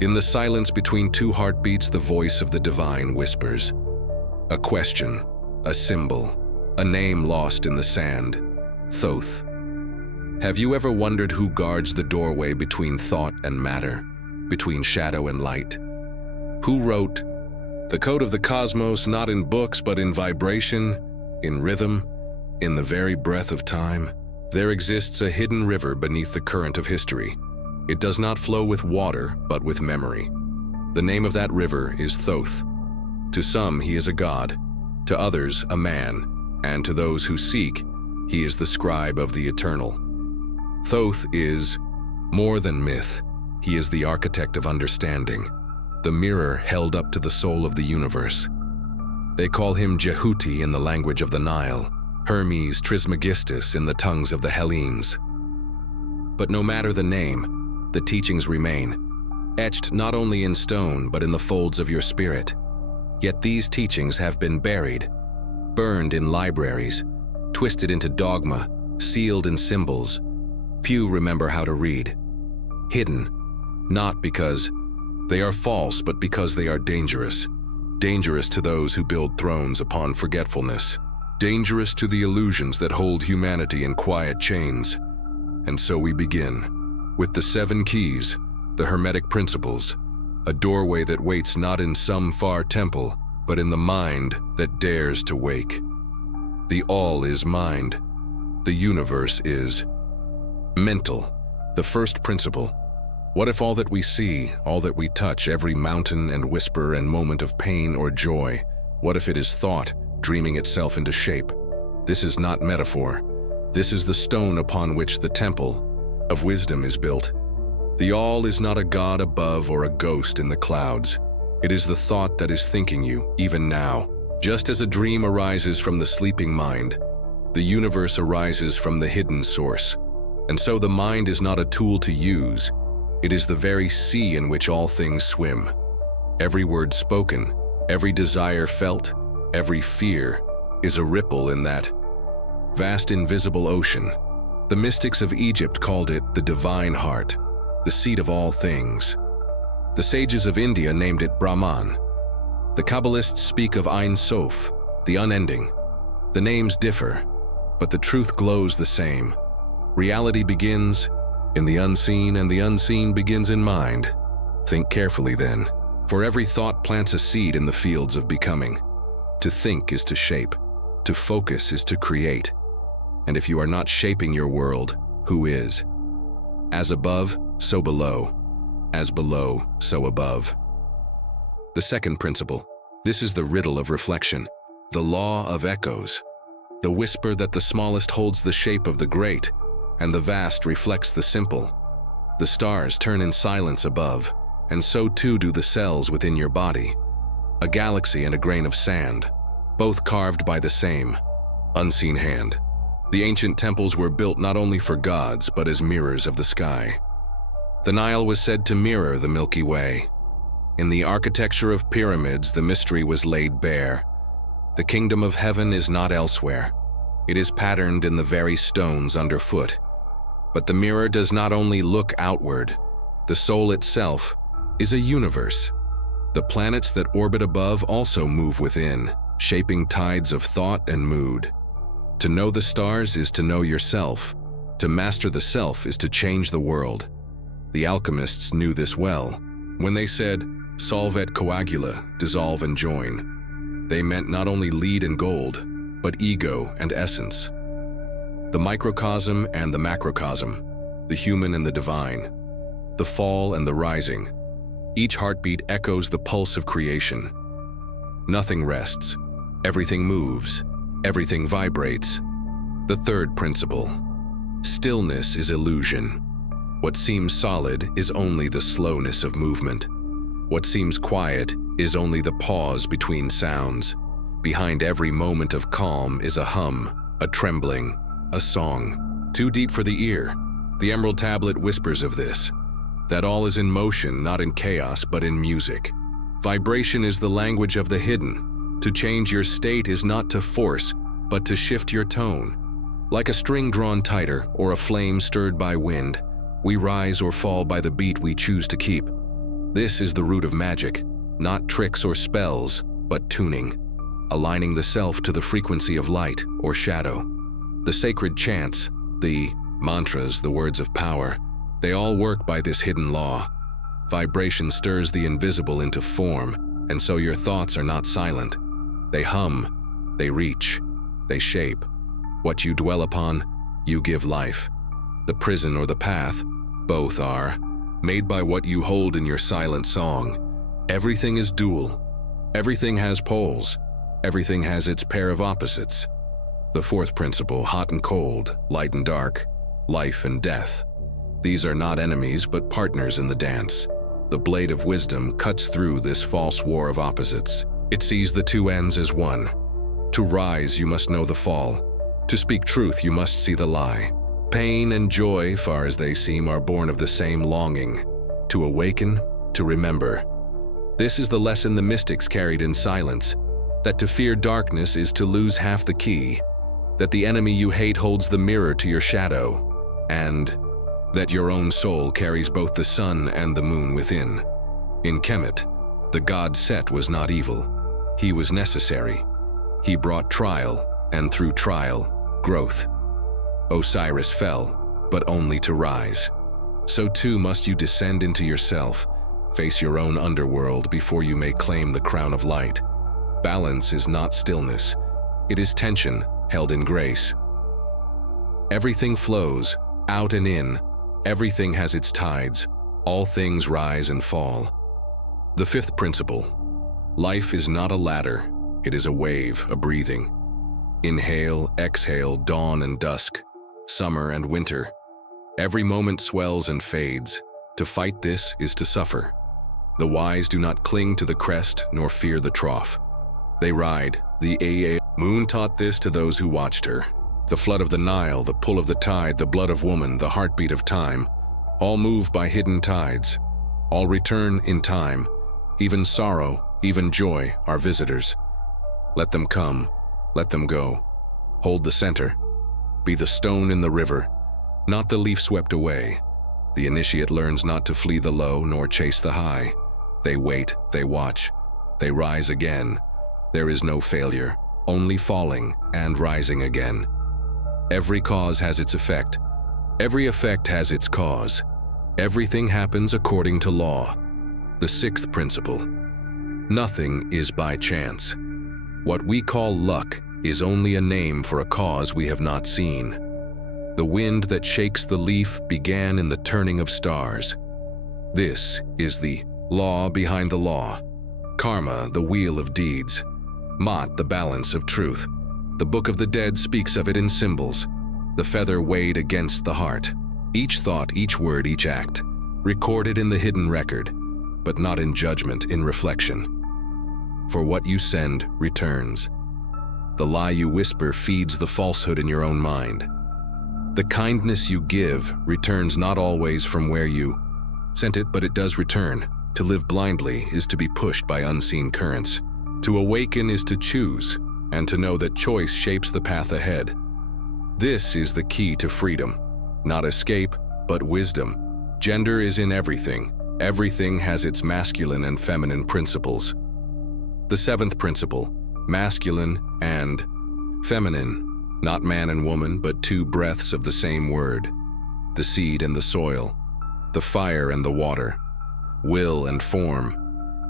In the silence between two heartbeats, the voice of the divine whispers. A question, a symbol, a name lost in the sand. Thoth. Have you ever wondered who guards the doorway between thought and matter, between shadow and light? Who wrote the code of the cosmos, not in books but in vibration, in rhythm, in the very breath of time? There exists a hidden river beneath the current of history. It does not flow with water, but with memory. The name of that river is Thoth. To some, he is a god, to others, a man, and to those who seek, he is the scribe of the eternal. Thoth is more than myth. He is the architect of understanding, the mirror held up to the soul of the universe. They call him Jehuti in the language of the Nile, Hermes Trismegistus in the tongues of the Hellenes. But no matter the name, the teachings remain, etched not only in stone but in the folds of your spirit. Yet these teachings have been buried, burned in libraries, twisted into dogma, sealed in symbols. Few remember how to read. Hidden, not because they are false, but because they are dangerous. Dangerous to those who build thrones upon forgetfulness. Dangerous to the illusions that hold humanity in quiet chains. And so we begin, with the 7 keys, the Hermetic principles, a doorway that waits not in some far temple, but in the mind that dares to wake. The all is mind. The universe is mental, the first principle. What if all that we see, all that we touch, every mountain and whisper and moment of pain or joy, what if it is thought, dreaming itself into shape? This is not metaphor. This is the stone upon which the temple of wisdom is built. The all is not a god above or a ghost in the clouds. It is the thought that is thinking you, even now. Just as a dream arises from the sleeping mind, the universe arises from the hidden source. And so the mind is not a tool to use. It is the very sea in which all things swim. Every word spoken, every desire felt, every fear is a ripple in that vast invisible ocean. The mystics of Egypt called it the divine heart, the seat of all things. The sages of India named it Brahman. The Kabbalists speak of Ein Sof, the unending. The names differ, but the truth glows the same. Reality begins in the unseen, and the unseen begins in mind. Think carefully then, for every thought plants a seed in the fields of becoming. To think is to shape, to focus is to create. And if you are not shaping your world, who is? As above, so below. As below, so above. The second principle. This is the riddle of reflection, the law of echoes. The whisper that the smallest holds the shape of the great, and the vast reflects the simple. The stars turn in silence above, and so too do the cells within your body. A galaxy and a grain of sand, both carved by the same unseen hand. The ancient temples were built not only for gods, but as mirrors of the sky. The Nile was said to mirror the Milky Way. In the architecture of pyramids, the mystery was laid bare. The kingdom of heaven is not elsewhere. It is patterned in the very stones underfoot. But the mirror does not only look outward. The soul itself is a universe. The planets that orbit above also move within, shaping tides of thought and mood. To know the stars is to know yourself. To master the self is to change the world. The alchemists knew this well. When they said, solve et coagula, dissolve and join, they meant not only lead and gold, but ego and essence. The microcosm and the macrocosm, the human and the divine, the fall and the rising. Each heartbeat echoes the pulse of creation. Nothing rests, everything moves, everything vibrates. The third principle. Stillness is illusion. What seems solid is only the slowness of movement. What seems quiet is only the pause between sounds. Behind every moment of calm is a hum, a trembling, a song. Too deep for the ear. The Emerald Tablet whispers of this, that all is in motion, not in chaos, but in music. Vibration is the language of the hidden. To change your state is not to force, but to shift your tone. Like a string drawn tighter or a flame stirred by wind, we rise or fall by the beat we choose to keep. This is the root of magic, not tricks or spells, but tuning, aligning the self to the frequency of light or shadow. The sacred chants, the mantras, the words of power, they all work by this hidden law. Vibration stirs the invisible into form, and so your thoughts are not silent. They hum, they reach, they shape. What you dwell upon, you give life. The prison or the path, both are, made by what you hold in your silent song. Everything is dual. Everything has poles. Everything has its pair of opposites. The fourth principle, hot and cold, light and dark, life and death. These are not enemies but partners in the dance. The blade of wisdom cuts through this false war of opposites. It sees the two ends as one. To rise, you must know the fall. To speak truth, you must see the lie. Pain and joy, far as they seem, are born of the same longing. To awaken, to remember. This is the lesson the mystics carried in silence, that to fear darkness is to lose half the key, that the enemy you hate holds the mirror to your shadow, and that your own soul carries both the sun and the moon within. In Kemet, the god Set was not evil. He was necessary. He brought trial, and through trial, growth. Osiris fell, but only to rise. So too must you descend into yourself, face your own underworld before you may claim the crown of light. Balance is not stillness. It is tension held in grace. Everything flows, out and in. Everything has its tides. All things rise and fall. The fifth principle. Life is not a ladder. It is a wave, a breathing. Inhale, exhale, dawn and dusk, summer and winter. Every moment swells and fades. To fight this is to suffer. The wise do not cling to the crest nor fear the trough. They ride. The Aa moon taught this to those who watched her. The flood of the Nile, the pull of the tide, the blood of woman, the heartbeat of time, all move by hidden tides. All return in time. Even sorrow, even joy are visitors. Let them come, let them go. Hold the center. Be the stone in the river, not the leaf swept away. The initiate learns not to flee the low nor chase the high. They wait, they watch, they rise again. There is no failure, only falling and rising again. Every cause has its effect. Every effect has its cause. Everything happens according to law. The sixth principle. Nothing is by chance. What we call luck is only a name for a cause we have not seen. The wind that shakes the leaf began in the turning of stars. This is the law behind the law. Karma, the wheel of deeds. Mot, the balance of truth. The Book of the Dead speaks of it in symbols. The feather weighed against the heart. Each thought, each word, each act. Recorded in the hidden record, but not in judgment, in reflection. For what you send returns. The lie you whisper feeds the falsehood in your own mind. The kindness you give returns not always from where you sent it, but it does return. To live blindly is to be pushed by unseen currents. To awaken is to choose, and to know that choice shapes the path ahead. This is the key to freedom. Not escape, but wisdom. Gender is in everything. Everything has its masculine and feminine principles. The seventh principle, masculine and feminine. Not man and woman, but two breaths of the same word. The seed and the soil. The fire and the water. Will and form.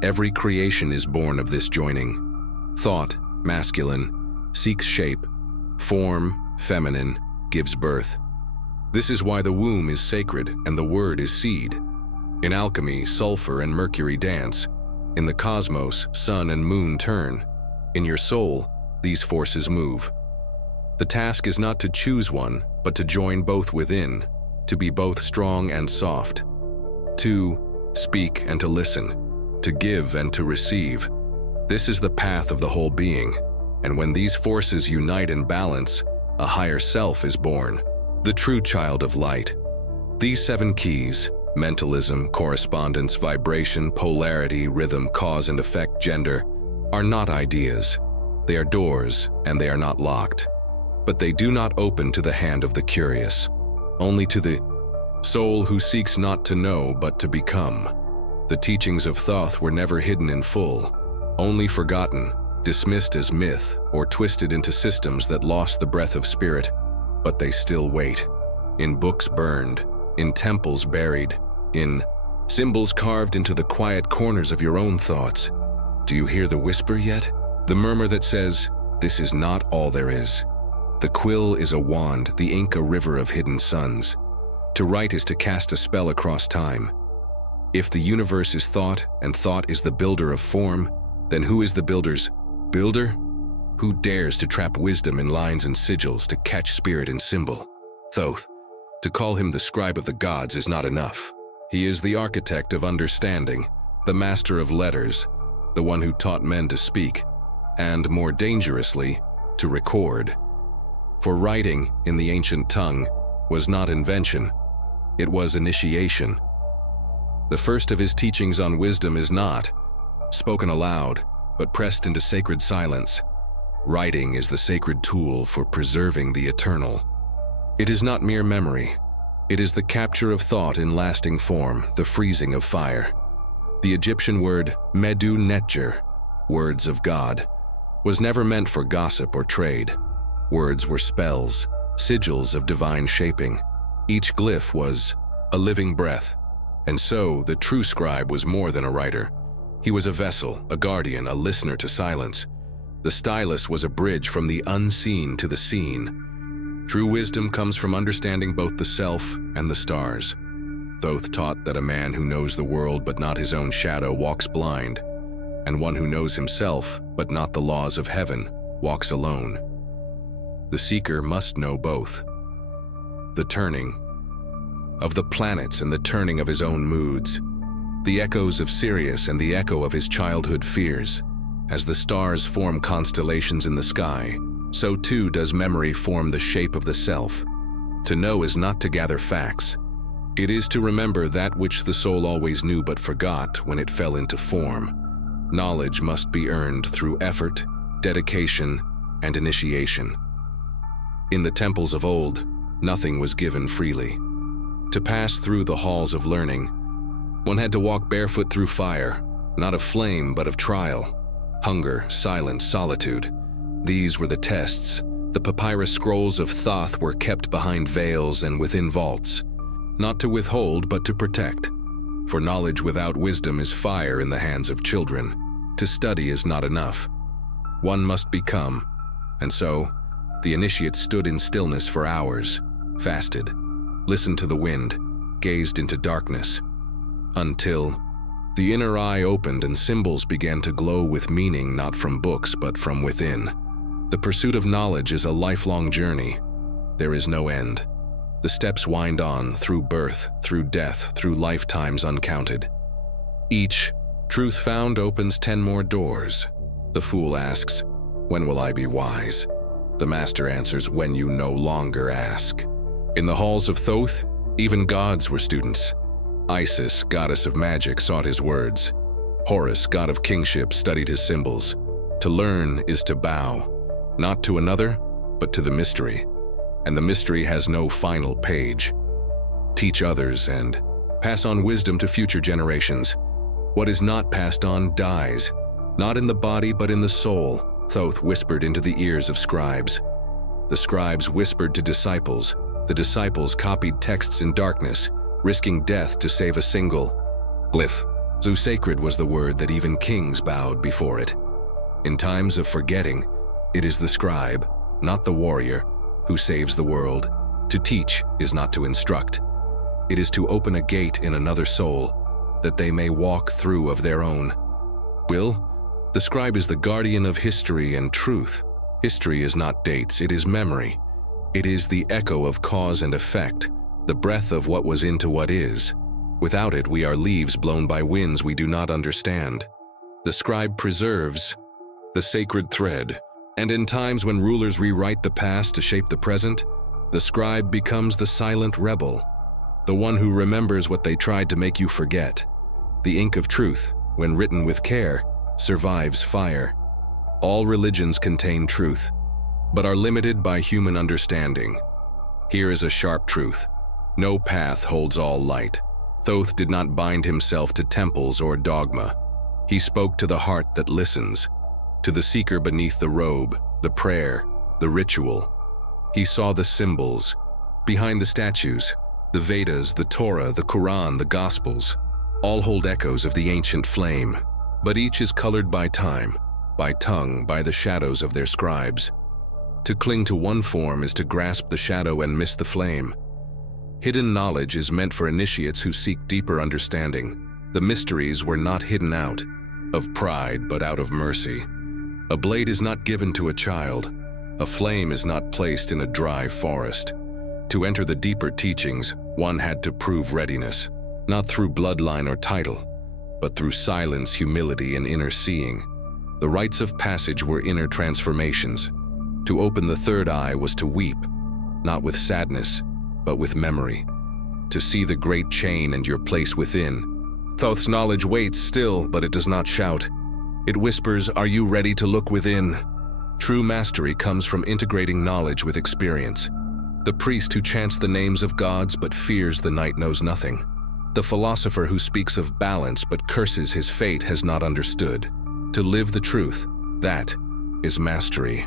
Every creation is born of this joining. Thought, masculine, seeks shape. Form, feminine, gives birth. This is why the womb is sacred and the word is seed. In alchemy, sulfur and mercury dance. In the cosmos, sun and moon turn. In your soul, these forces move. The task is not to choose one, but to join both within, to be both strong and soft. To speak and to listen, to give and to receive. This is the path of the whole being, and when these forces unite in balance, a higher self is born, the true child of light. These 7 keys, mentalism, correspondence, vibration, polarity, rhythm, cause and effect, gender, are not ideas. They are doors, and they are not locked. But they do not open to the hand of the curious, only to the soul who seeks not to know but to become. The teachings of Thoth were never hidden in full, only forgotten, dismissed as myth, or twisted into systems that lost the breath of spirit, but they still wait. In books burned, in temples buried, in symbols carved into the quiet corners of your own thoughts. Do you hear the whisper yet? The murmur that says, "This is not all there is." The quill is a wand, the ink a river of hidden suns. To write is to cast a spell across time. If the universe is thought, and thought is the builder of form, then who is the builder's builder? Who dares to trap wisdom in lines and sigils, to catch spirit in symbol? Thoth. To call him the scribe of the gods is not enough. He is the architect of understanding, the master of letters, the one who taught men to speak, and more dangerously, to record. For writing, in the ancient tongue, was not invention, it was initiation. The first of his teachings on wisdom is not spoken aloud, but pressed into sacred silence. Writing is the sacred tool for preserving the eternal. It is not mere memory. It is the capture of thought in lasting form, the freezing of fire. The Egyptian word medu netjer, words of God, was never meant for gossip or trade. Words were spells, sigils of divine shaping. Each glyph was a living breath. And so, the true scribe was more than a writer. He was a vessel, a guardian, a listener to silence. The stylus was a bridge from the unseen to the seen. True wisdom comes from understanding both the self and the stars. Thoth taught that a man who knows the world but not his own shadow walks blind, and one who knows himself but not the laws of heaven walks alone. The seeker must know both. The turning of the planets and the turning of his own moods, the echoes of Sirius and the echo of his childhood fears. As the stars form constellations in the sky, so too does memory form the shape of the self. To know is not to gather facts. It is to remember that which the soul always knew but forgot when it fell into form. Knowledge must be earned through effort, dedication, and initiation. In the temples of old, nothing was given freely. To pass through the halls of learning, one had to walk barefoot through fire, not of flame but of trial. Hunger, silence, solitude. These were the tests. The papyrus scrolls of Thoth were kept behind veils and within vaults, not to withhold but to protect. For knowledge without wisdom is fire in the hands of children. To study is not enough. One must become. And so, the initiate stood in stillness for hours, fasted, listened to the wind, gazed into darkness, until the inner eye opened and symbols began to glow with meaning not from books but from within. The pursuit of knowledge is a lifelong journey. There is no end. The steps wind on through birth, through death, through lifetimes uncounted. Each truth found opens 10 more doors. The fool asks, "When will I be wise?" The master answers, "When you no longer ask." In the halls of Thoth, even gods were students. Isis, goddess of magic, sought his words. Horus, god of kingship, studied his symbols. To learn is to bow, not to another, but to the mystery. And the mystery has no final page. Teach others and pass on wisdom to future generations. What is not passed on dies, not in the body but in the soul, Thoth whispered into the ears of scribes. The scribes whispered to disciples. The disciples copied texts in darkness, risking death to save a single glyph. So sacred was the word that even kings bowed before it. In times of forgetting, it is the scribe, not the warrior, who saves the world. To teach is not to instruct. It is to open a gate in another soul, that they may walk through of their own will. The scribe is the guardian of history and truth. History is not dates, it is memory. It is the echo of cause and effect, the breath of what was into what is. Without it, we are leaves blown by winds we do not understand. The scribe preserves the sacred thread, and in times when rulers rewrite the past to shape the present, the scribe becomes the silent rebel, the one who remembers what they tried to make you forget. The ink of truth, when written with care, survives fire. All religions contain truth, but are limited by human understanding. Here is a sharp truth. No path holds all light. Thoth did not bind himself to temples or dogma. He spoke to the heart that listens, to the seeker beneath the robe, the prayer, the ritual. He saw the symbols, behind the statues, the Vedas, the Torah, the Quran, the Gospels. All hold echoes of the ancient flame, but each is colored by time, by tongue, by the shadows of their scribes. To cling to one form is to grasp the shadow and miss the flame. Hidden knowledge is meant for initiates who seek deeper understanding. The mysteries were not hidden out of pride, but out of mercy. A blade is not given to a child. A flame is not placed in a dry forest. To enter the deeper teachings, one had to prove readiness, not through bloodline or title, but through silence, humility, and inner seeing. The rites of passage were inner transformations. To open the third eye was to weep, not with sadness, but with memory. To see the great chain and your place within. Thoth's knowledge waits still, but it does not shout. It whispers, "Are you ready to look within?" True mastery comes from integrating knowledge with experience. The priest who chants the names of gods but fears the night knows nothing. The philosopher who speaks of balance but curses his fate has not understood. To live the truth, that is mastery.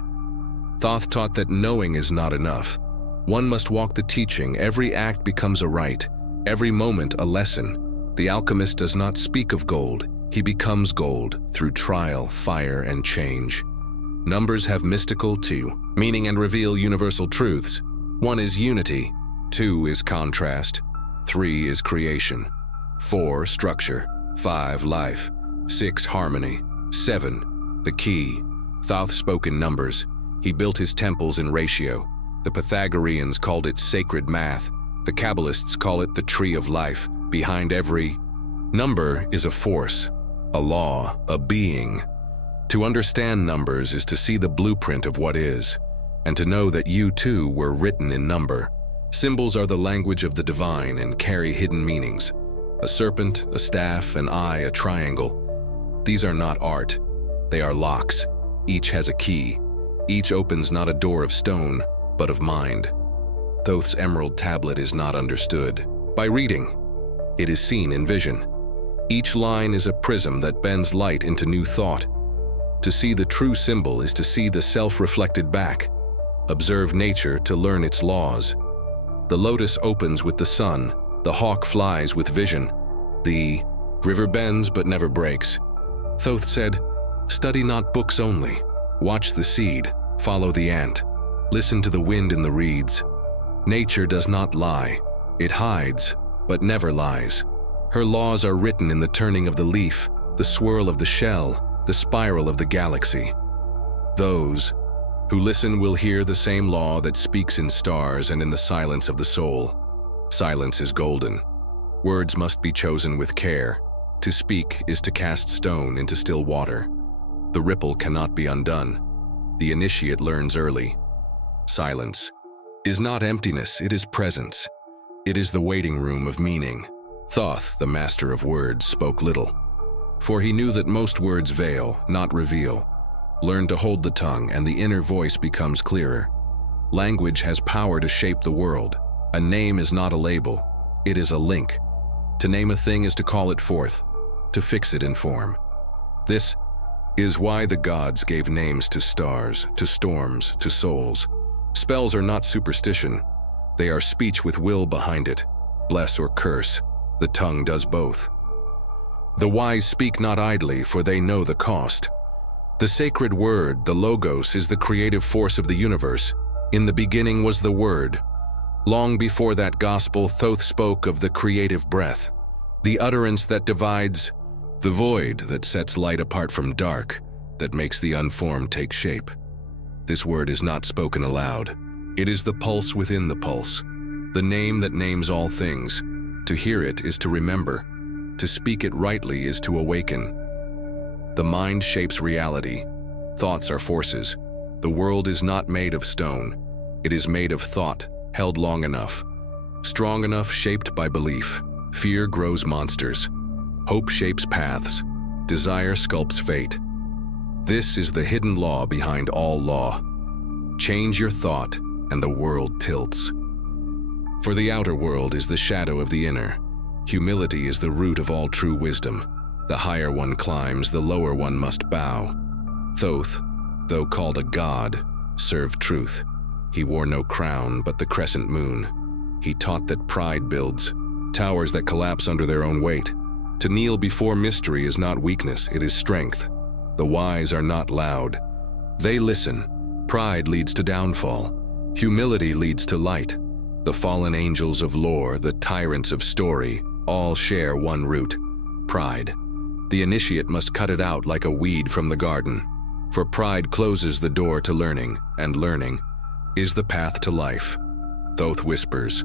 Thoth taught that knowing is not enough. One must walk the teaching. Every act becomes a rite, every moment a lesson. The alchemist does not speak of gold. He becomes gold through trial, fire, and change. Numbers have mystical too, meaning and reveal universal truths. 1 is unity, 2 is contrast, 3 is creation, 4 structure, 5 life, 6 harmony, 7 the key. Thoth spoke in numbers. He built his temples in ratio. The Pythagoreans called it sacred math. The Kabbalists call it the tree of life. Behind every number is a force, a law, a being. To understand numbers is to see the blueprint of what is, and to know that you too were written in number. Symbols are the language of the divine and carry hidden meanings. A serpent, a staff, an eye, a triangle. These are not art. They are locks. Each has a key. Each opens not a door of stone, but of mind. Thoth's emerald tablet is not understood by reading. It is seen in vision. Each line is a prism that bends light into new thought. To see the true symbol is to see the self reflected back. Observe nature to learn its laws. The lotus opens with the sun. The hawk flies with vision. The river bends but never breaks. Thoth said, "Study not books only. Watch the seed. Follow the ant. Listen to the wind in the reeds. Nature does not lie. It hides, but never lies. Her laws are written in the turning of the leaf, the swirl of the shell, the spiral of the galaxy. Those who listen will hear the same law that speaks in stars and in the silence of the soul. Silence is golden. Words must be chosen with care. To speak is to cast stone into still water. The ripple cannot be undone. The initiate learns early. Silence is not emptiness, it is presence. It is the waiting room of meaning. Thoth, the master of words, spoke little, for he knew that most words veil, not reveal. Learn to hold the tongue, and the inner voice becomes clearer. Language has power to shape the world. A name is not a label, it is a link. To name a thing is to call it forth, to fix it in form. This is why the gods gave names to stars, to storms, to souls. Spells are not superstition. They are speech with will behind it. Bless or curse, the tongue does both. The wise speak not idly, for they know the cost. The sacred word, the logos, is the creative force of the universe. In the beginning was the word. Long before that gospel, Thoth spoke of the creative breath, the utterance that divides, the void that sets light apart from dark, that makes the unformed take shape. This word is not spoken aloud. It is the pulse within the pulse, the name that names all things. To hear it is to remember. To speak it rightly is to awaken. The mind shapes reality. Thoughts are forces. The world is not made of stone. It is made of thought, held long enough, strong enough, shaped by belief. Fear grows monsters. Hope shapes paths. Desire sculpts fate. This is the hidden law behind all law. Change your thought, and the world tilts. For the outer world is the shadow of the inner. Humility is the root of all true wisdom. The higher one climbs, the lower one must bow. Thoth, though called a god, served truth. He wore no crown but the crescent moon. He taught that pride builds towers that collapse under their own weight. To kneel before mystery is not weakness, it is strength. The wise are not loud. They listen. Pride leads to downfall. Humility leads to light. The fallen angels of lore, the tyrants of story, all share one root: pride. The initiate must cut it out like a weed from the garden, for pride closes the door to learning, and learning is the path to life. Thoth whispers,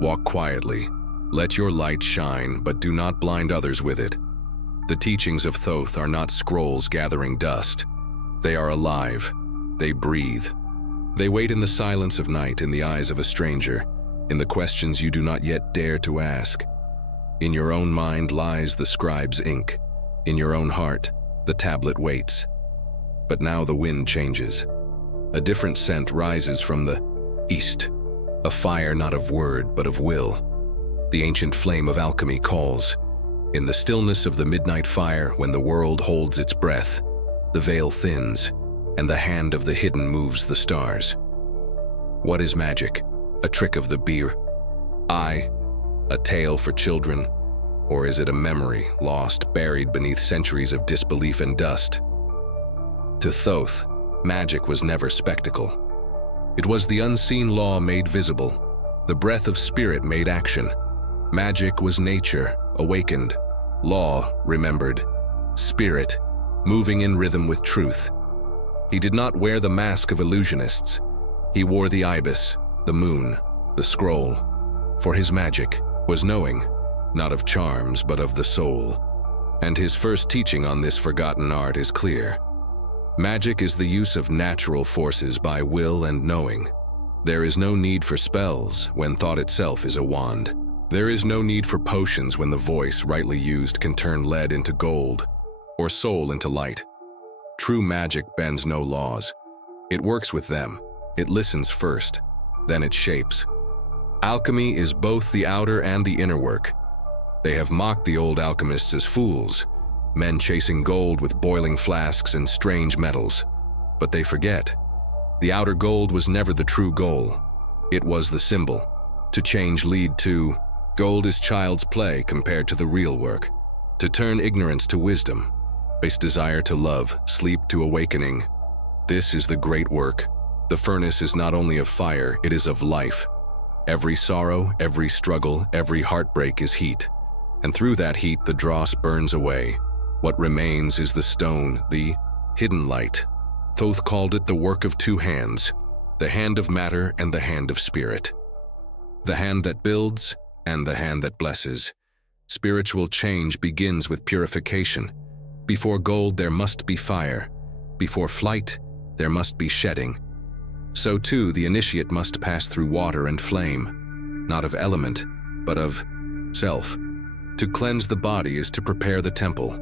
"Walk quietly. Let your light shine, but do not blind others with it." The teachings of Thoth are not scrolls gathering dust. They are alive. They breathe. They wait in the silence of night, in the eyes of a stranger, in the questions you do not yet dare to ask. In your own mind lies the scribe's ink. In your own heart, the tablet waits. But now the wind changes. A different scent rises from the east, a fire not of word but of will. The ancient flame of alchemy calls. In the stillness of the midnight fire, when the world holds its breath, the veil thins, and the hand of the hidden moves the stars. What is magic? A trick of the beer eye? A tale for children? Or is it a memory, lost, buried beneath centuries of disbelief and dust? To Thoth, magic was never spectacle. It was the unseen law made visible, the breath of spirit made action. Magic was nature, awakened, law, remembered, spirit, moving in rhythm with truth. He did not wear the mask of illusionists. He wore the ibis, the moon, the scroll, for his magic was knowing, not of charms but of the soul. And his first teaching on this forgotten art is clear. Magic is the use of natural forces by will and knowing. There is no need for spells when thought itself is a wand. There is no need for potions when the voice, rightly used, can turn lead into gold, or soul into light. True magic bends no laws. It works with them. It listens first, then it shapes. Alchemy is both the outer and the inner work. They have mocked the old alchemists as fools, men chasing gold with boiling flasks and strange metals. But they forget. The outer gold was never the true goal. It was the symbol. To change lead to gold is child's play compared to the real work. To turn ignorance to wisdom, base desire to love, sleep to awakening. This is the great work. The furnace is not only of fire, it is of life. Every sorrow, every struggle, every heartbreak is heat. And through that heat the dross burns away. What remains is the stone, the hidden light. Thoth called it the work of two hands, the hand of matter and the hand of spirit. The hand that builds and the hand that blesses. Spiritual change begins with purification. Before gold there must be fire. Before flight there must be shedding. So too the initiate must pass through water and flame, not of element, but of self. To cleanse the body is to prepare the temple.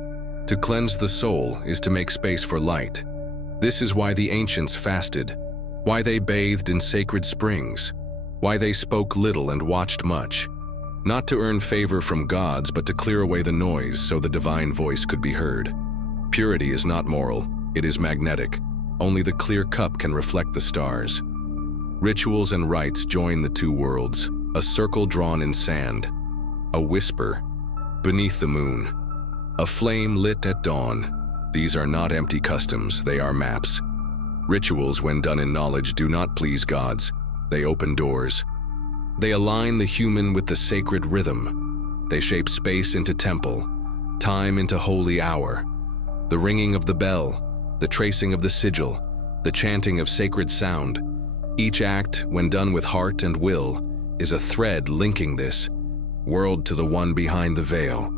To cleanse the soul is to make space for light. This is why the ancients fasted, why they bathed in sacred springs, why they spoke little and watched much. Not to earn favor from gods, but to clear away the noise so the divine voice could be heard. Purity is not moral, it is magnetic. Only the clear cup can reflect the stars. Rituals and rites join the two worlds, a circle drawn in sand, a whisper beneath the moon, a flame lit at dawn. These are not empty customs, they are maps. Rituals, when done in knowledge, do not please gods. They open doors. They align the human with the sacred rhythm. They shape space into temple, time into holy hour. The ringing of the bell, the tracing of the sigil, the chanting of sacred sound. Each act, when done with heart and will, is a thread linking this world to the one behind the veil.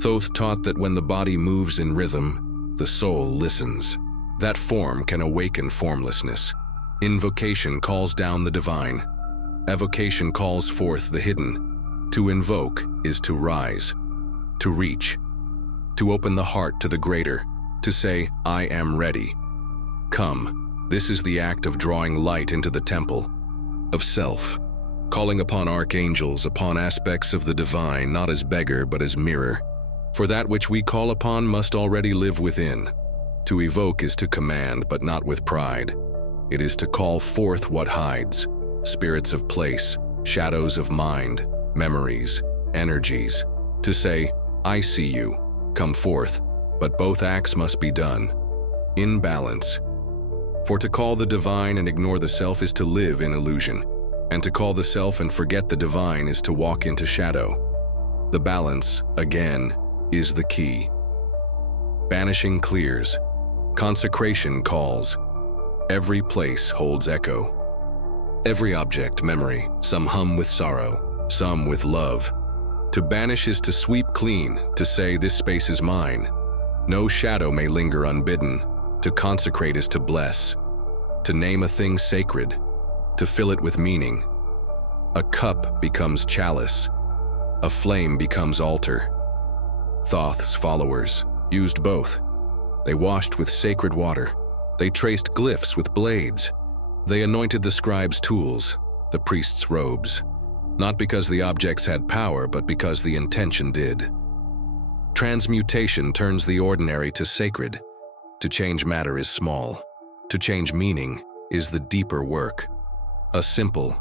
Thoth taught that when the body moves in rhythm, the soul listens. That form can awaken formlessness. Invocation calls down the divine. Evocation calls forth the hidden. To invoke is to rise, to reach, to open the heart to the greater, to say, I am ready. Come. This is the act of drawing light into the temple, of self, calling upon archangels, upon aspects of the divine, not as beggar but as mirror. For that which we call upon must already live within. To evoke is to command, but not with pride. It is to call forth what hides, spirits of place, shadows of mind, memories, energies. To say, I see you, come forth, but both acts must be done, in balance. For to call the divine and ignore the self is to live in illusion, and to call the self and forget the divine is to walk into shadow. The balance, again, is the key. Banishing clears. Consecration calls. Every place holds echo. Every object, memory, some hum with sorrow, some with love. To banish is to sweep clean, to say this space is mine. No shadow may linger unbidden. To consecrate is to bless. To name a thing sacred. To fill it with meaning. A cup becomes chalice. A flame becomes altar. Thoth's followers used both. They washed with sacred water. They traced glyphs with blades. They anointed the scribe's tools, the priest's robes, not because the objects had power, but because the intention did. Transmutation turns the ordinary to sacred. To change matter is small. To change meaning is the deeper work. A simple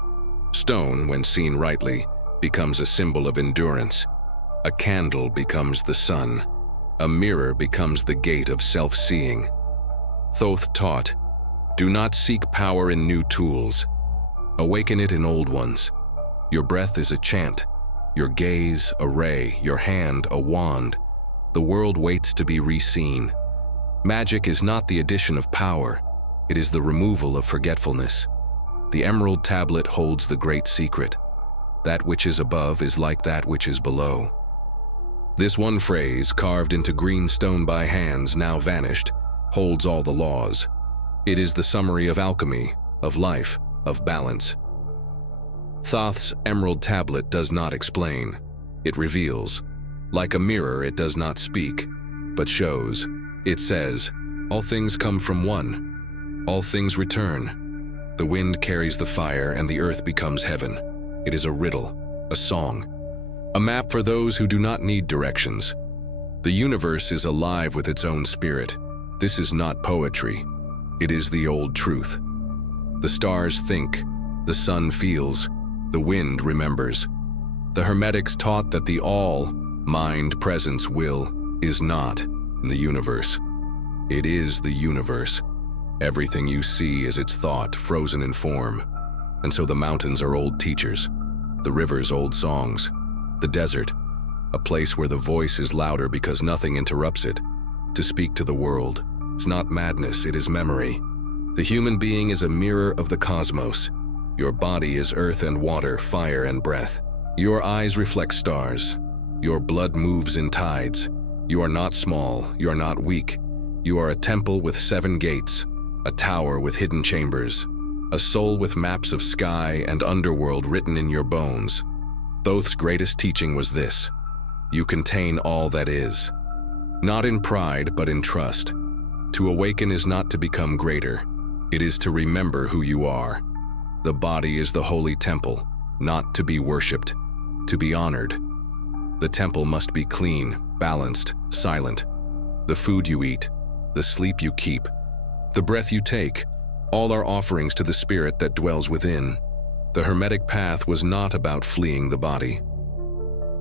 stone, when seen rightly, becomes a symbol of endurance. A candle becomes the sun. A mirror becomes the gate of self-seeing. Thoth taught, do not seek power in new tools. Awaken it in old ones. Your breath is a chant, your gaze a ray, your hand a wand. The world waits to be re-seen. Magic is not the addition of power, it is the removal of forgetfulness. The emerald tablet holds the great secret. That which is above is like that which is below. This one phrase, carved into green stone by hands, now vanished, holds all the laws. It is the summary of alchemy, of life, of balance. Thoth's emerald tablet does not explain. It reveals. Like a mirror, it does not speak, but shows. It says, all things come from one. All things return. The wind carries the fire and the earth becomes heaven. It is a riddle, a song, a map for those who do not need directions. The universe is alive with its own spirit. This is not poetry. It is the old truth. The stars think, the sun feels, the wind remembers. The Hermetics taught that the all, mind, presence, will, is not in the universe. It is the universe. Everything you see is its thought, frozen in form. And so the mountains are old teachers, the rivers old songs, the desert, a place where the voice is louder because nothing interrupts it. To speak to the world is not madness, it is memory. The human being is a mirror of the cosmos. Your body is earth and water, fire and breath. Your eyes reflect stars. Your blood moves in tides. You are not small, you are not weak. You are a temple with 7 gates, a tower with hidden chambers, a soul with maps of sky and underworld written in your bones. Thoth's greatest teaching was this: you contain all that is. Not in pride, but in trust. To awaken is not to become greater. It is to remember who you are. The body is the holy temple, not to be worshipped, to be honored. The temple must be clean, balanced, silent. The food you eat, the sleep you keep, the breath you take, all are offerings to the spirit that dwells within. The Hermetic path was not about fleeing the body.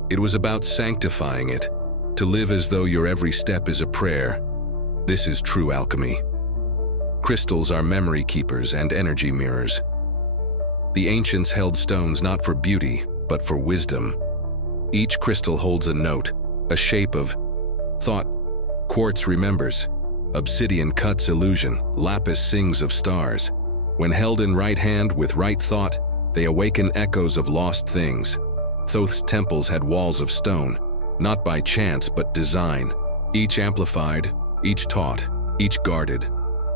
It was about sanctifying it, to live as though your every step is a prayer. This is true alchemy. Crystals are memory keepers and energy mirrors. The ancients held stones not for beauty, but for wisdom. Each crystal holds a note, a shape of thought. Quartz remembers. Obsidian cuts illusion. Lapis sings of stars. When held in right hand with right thought, they awaken echoes of lost things. Thoth's temples had walls of stone, not by chance but design. Each amplified, each taught, each guarded.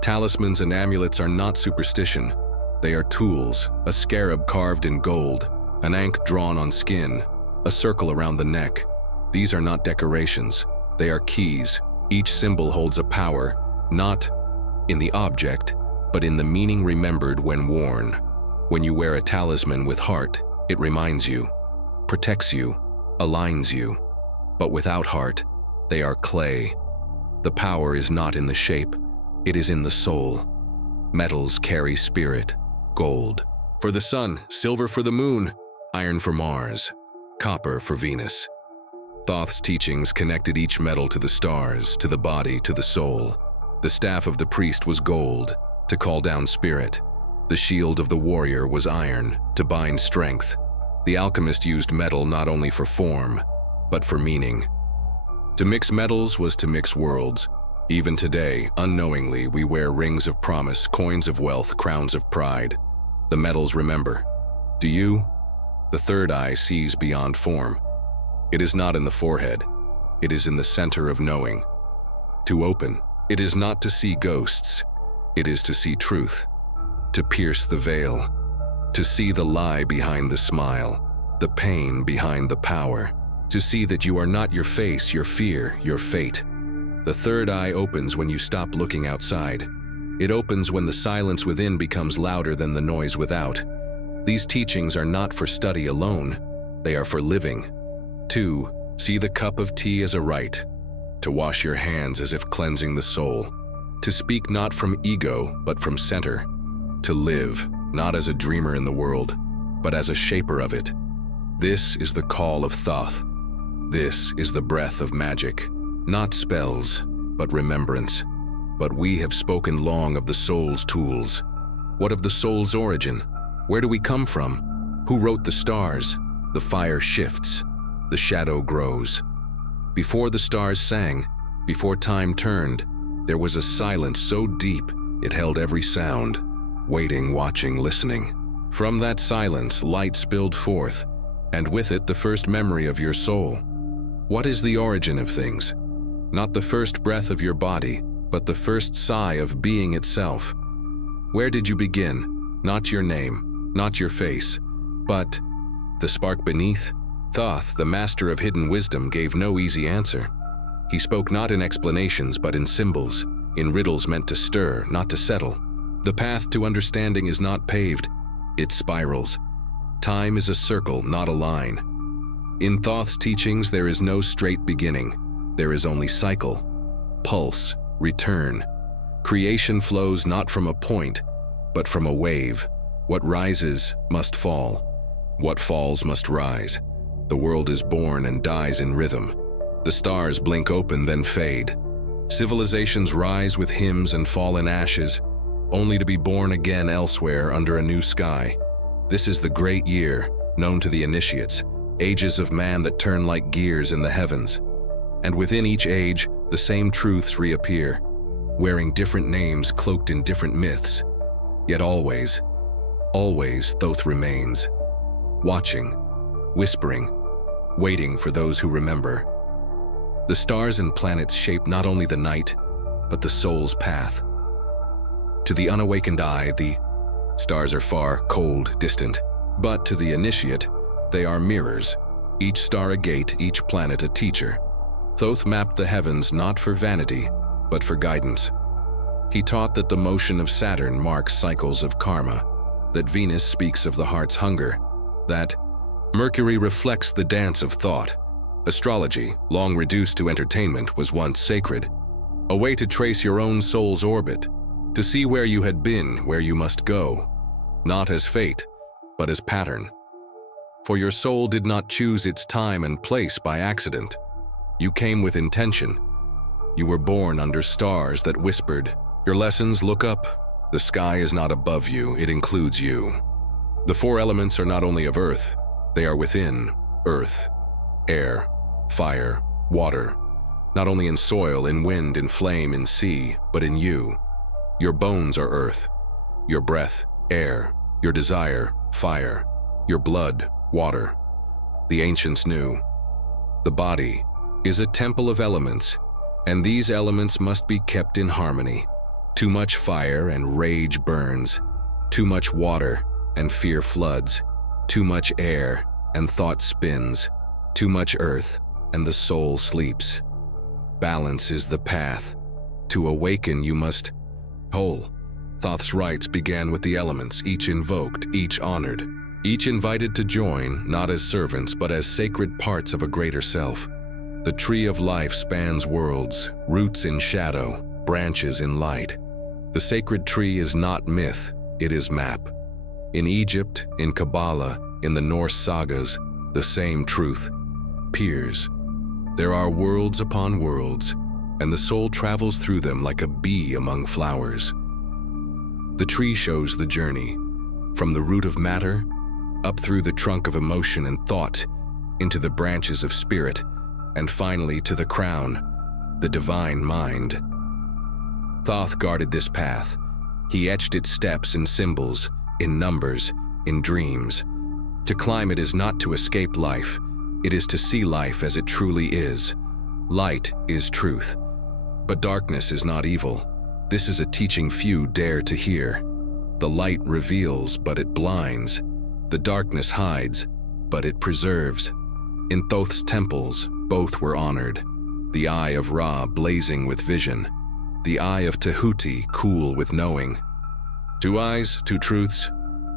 Talismans and amulets are not superstition. They are tools, a scarab carved in gold, an ankh drawn on skin, a circle around the neck. These are not decorations. They are keys. Each symbol holds a power, not in the object, but in the meaning remembered when worn. When you wear a talisman with heart, It reminds you, protects you, aligns you. But without heart, they are clay. The power is not in the shape, it is in the soul. Metals carry spirit, gold for the sun, silver for the moon, iron for Mars, copper for Venus. Thoth's teachings connected each metal to the stars, to the body, to the soul. The staff of the priest was gold, to call down spirit. The shield of the warrior was iron, to bind strength. The alchemist used metal not only for form, but for meaning. To mix metals was to mix worlds. Even today, unknowingly, we wear rings of promise, coins of wealth, crowns of pride. The metals remember. Do you? The third eye sees beyond form. It is not in the forehead. It is in the center of knowing. To open, it is not to see ghosts. It is to see truth. To pierce the veil. To see the lie behind the smile. The pain behind the power. To see that you are not your face, your fear, your fate. The third eye opens when you stop looking outside. It opens when the silence within becomes louder than the noise without. These teachings are not for study alone. They are for living. 2. See the cup of tea as a rite. To wash your hands as if cleansing the soul. To speak not from ego, but from center. To live, not as a dreamer in the world, but as a shaper of it. This is the call of Thoth. This is the breath of magic. Not spells, but remembrance. But we have spoken long of the soul's tools. What of the soul's origin? Where do we come from? Who wrote the stars? The fire shifts. The shadow grows. Before the stars sang, before time turned, there was a silence so deep it held every sound, waiting, watching, listening. From that silence, light spilled forth, and with it the first memory of your soul. What is the origin of things? Not the first breath of your body, but the first sigh of being itself. Where did you begin? Not your name, not your face, but the spark beneath? Thoth, the master of hidden wisdom, gave no easy answer. He spoke not in explanations, but in symbols, in riddles meant to stir, not to settle. The path to understanding is not paved, it spirals. Time is a circle, not a line. In Thoth's teachings, there is no straight beginning. There is only cycle, pulse, return. Creation flows not from a point, but from a wave. What rises must fall. What falls must rise. The world is born and dies in rhythm. The stars blink open, then fade. Civilizations rise with hymns and fall in ashes, only to be born again elsewhere under a new sky. This is the great year, known to the initiates, ages of man that turn like gears in the heavens. And within each age, the same truths reappear, wearing different names cloaked in different myths. Yet always, always Thoth remains, watching, whispering, waiting for those who remember. The stars and planets shape not only the night, but the soul's path. To the unawakened eye, the stars are far, cold, distant, but to the initiate, they are mirrors, each star a gate, each planet a teacher. Thoth mapped the heavens not for vanity, but for guidance. He taught that the motion of Saturn marks cycles of karma, that Venus speaks of the heart's hunger, that Mercury reflects the dance of thought. Astrology, long reduced to entertainment, was once sacred, a way to trace your own soul's orbit, to see where you had been, where you must go, not as fate, but as pattern. For your soul did not choose its time and place by accident. You came with intention. You were born under stars that whispered, "Your lessons, look up. The sky is not above you, it includes you." The four elements are not only of earth, they are within earth, air, fire, water, not only in soil, in wind, in flame, in sea, but in you. Your bones are earth, your breath, air, your desire, fire, your blood, water. The ancients knew. The body is a temple of elements, and these elements must be kept in harmony. Too much fire and rage burns, too much water and fear floods, too much air and thought spins, too much earth and the soul sleeps. Balance is the path. To awaken, you must whole. Thoth's rites began with the elements, each invoked, each honored. each invited to join, not as servants, but as sacred parts of a greater self. The tree of life spans worlds, roots in shadow, branches in light. The sacred tree is not myth, it is map. In Egypt, in Kabbalah, in the Norse sagas, the same truth. Piers. There are worlds upon worlds, and the soul travels through them like a bee among flowers. The tree shows the journey, from the root of matter, up through the trunk of emotion and thought, into the branches of spirit, and finally to the crown, the divine mind. Thoth guarded this path. He etched its steps in symbols, in numbers, in dreams. To climb it is not to escape life, it is to see life as it truly is. Light is truth. But darkness is not evil. This is a teaching few dare to hear. The light reveals, but it blinds. The darkness hides, but it preserves. In Thoth's temples, both were honored. The eye of Ra blazing with vision. The eye of Tahuti cool with knowing. Two eyes, two truths.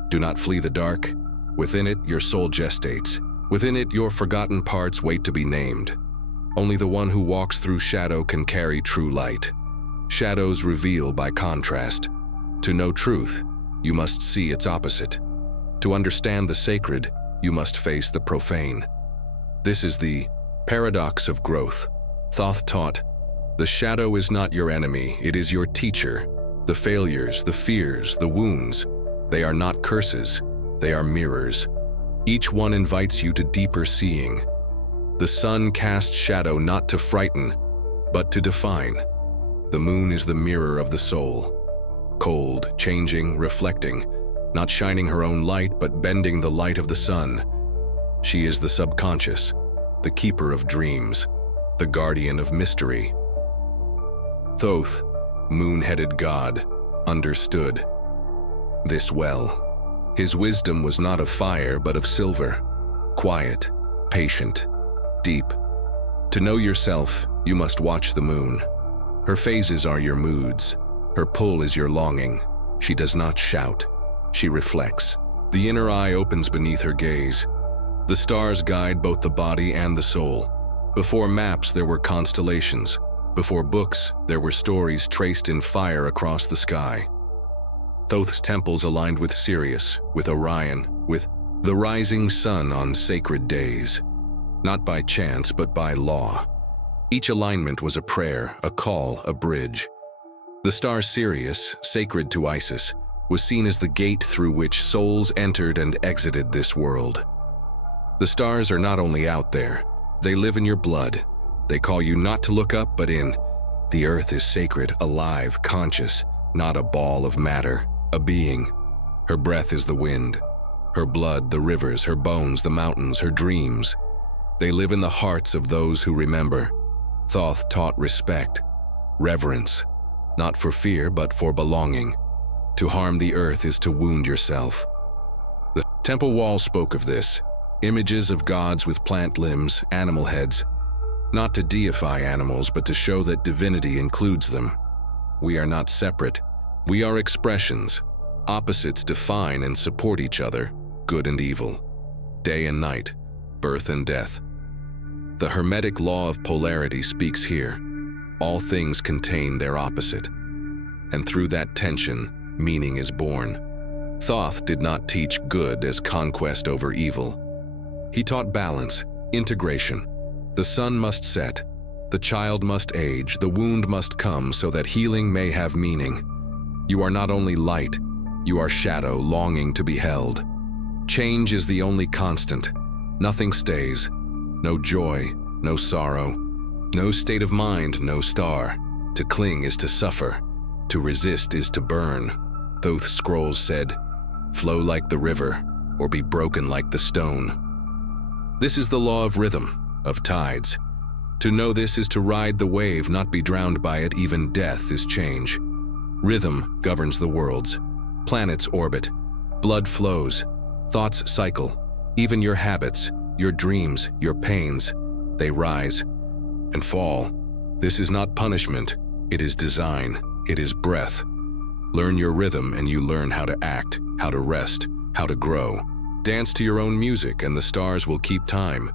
Do not flee the dark. Within it, your soul gestates. Within it, your forgotten parts wait to be named. Only the one who walks through shadow can carry true light. Shadows reveal by contrast. To know truth, you must see its opposite. To understand the sacred, you must face the profane. This is the paradox of growth. Thoth taught, the shadow is not your enemy, it is your teacher. The failures, the fears, the wounds, they are not curses, they are mirrors. Each one invites you to deeper seeing. The sun casts shadow not to frighten, but to define. The moon is the mirror of the soul. Cold, changing, reflecting, not shining her own light, but bending the light of the sun. She is the subconscious, the keeper of dreams, the guardian of mystery. Thoth, moon-headed god, understood this well. His wisdom was not of fire, but of silver, quiet, patient, deep. To know yourself, you must watch the moon. Her phases are your moods. Her pull is your longing. She does not shout. She reflects. The inner eye opens beneath her gaze. The stars guide both the body and the soul. Before maps, there were constellations. Before books, there were stories traced in fire across the sky. Thoth's temples aligned with Sirius, with Orion, with the rising sun on sacred days. Not by chance, but by law. Each alignment was a prayer, a call, a bridge. The star Sirius, sacred to Isis, was seen as the gate through which souls entered and exited this world. The stars are not only out there, they live in your blood. They call you not to look up, but in. The earth is sacred, alive, conscious, not a ball of matter, a being. Her breath is the wind. Her blood, the rivers, her bones, the mountains, her dreams. They live in the hearts of those who remember. Thoth taught respect, reverence, not for fear, but for belonging. To harm the earth is to wound yourself. The temple wall spoke of this. Images of gods with plant limbs, animal heads. Not to deify animals, but to show that divinity includes them. We are not separate. We are expressions. Opposites define and support each other, good and evil. Day and night, birth and death. The Hermetic law of polarity speaks here. All things contain their opposite. And through that tension, meaning is born. Thoth did not teach good as conquest over evil. He taught balance, integration. The sun must set, the child must age, the wound must come so that healing may have meaning. You are not only light, you are shadow longing to be held. Change is the only constant. Nothing stays. No joy, no sorrow. No state of mind, no star. To cling is to suffer. To resist is to burn. Thoth's scrolls said, flow like the river, or be broken like the stone. This is the law of rhythm, of tides. To know this is to ride the wave, not be drowned by it. Even death is change. Rhythm governs the worlds. Planets orbit. Blood flows. Thoughts cycle. Even your habits, your dreams, your pains, they rise and fall. This is not punishment. It is design. It is breath. Learn your rhythm and you learn how to act, how to rest, how to grow. Dance to your own music and the stars will keep time.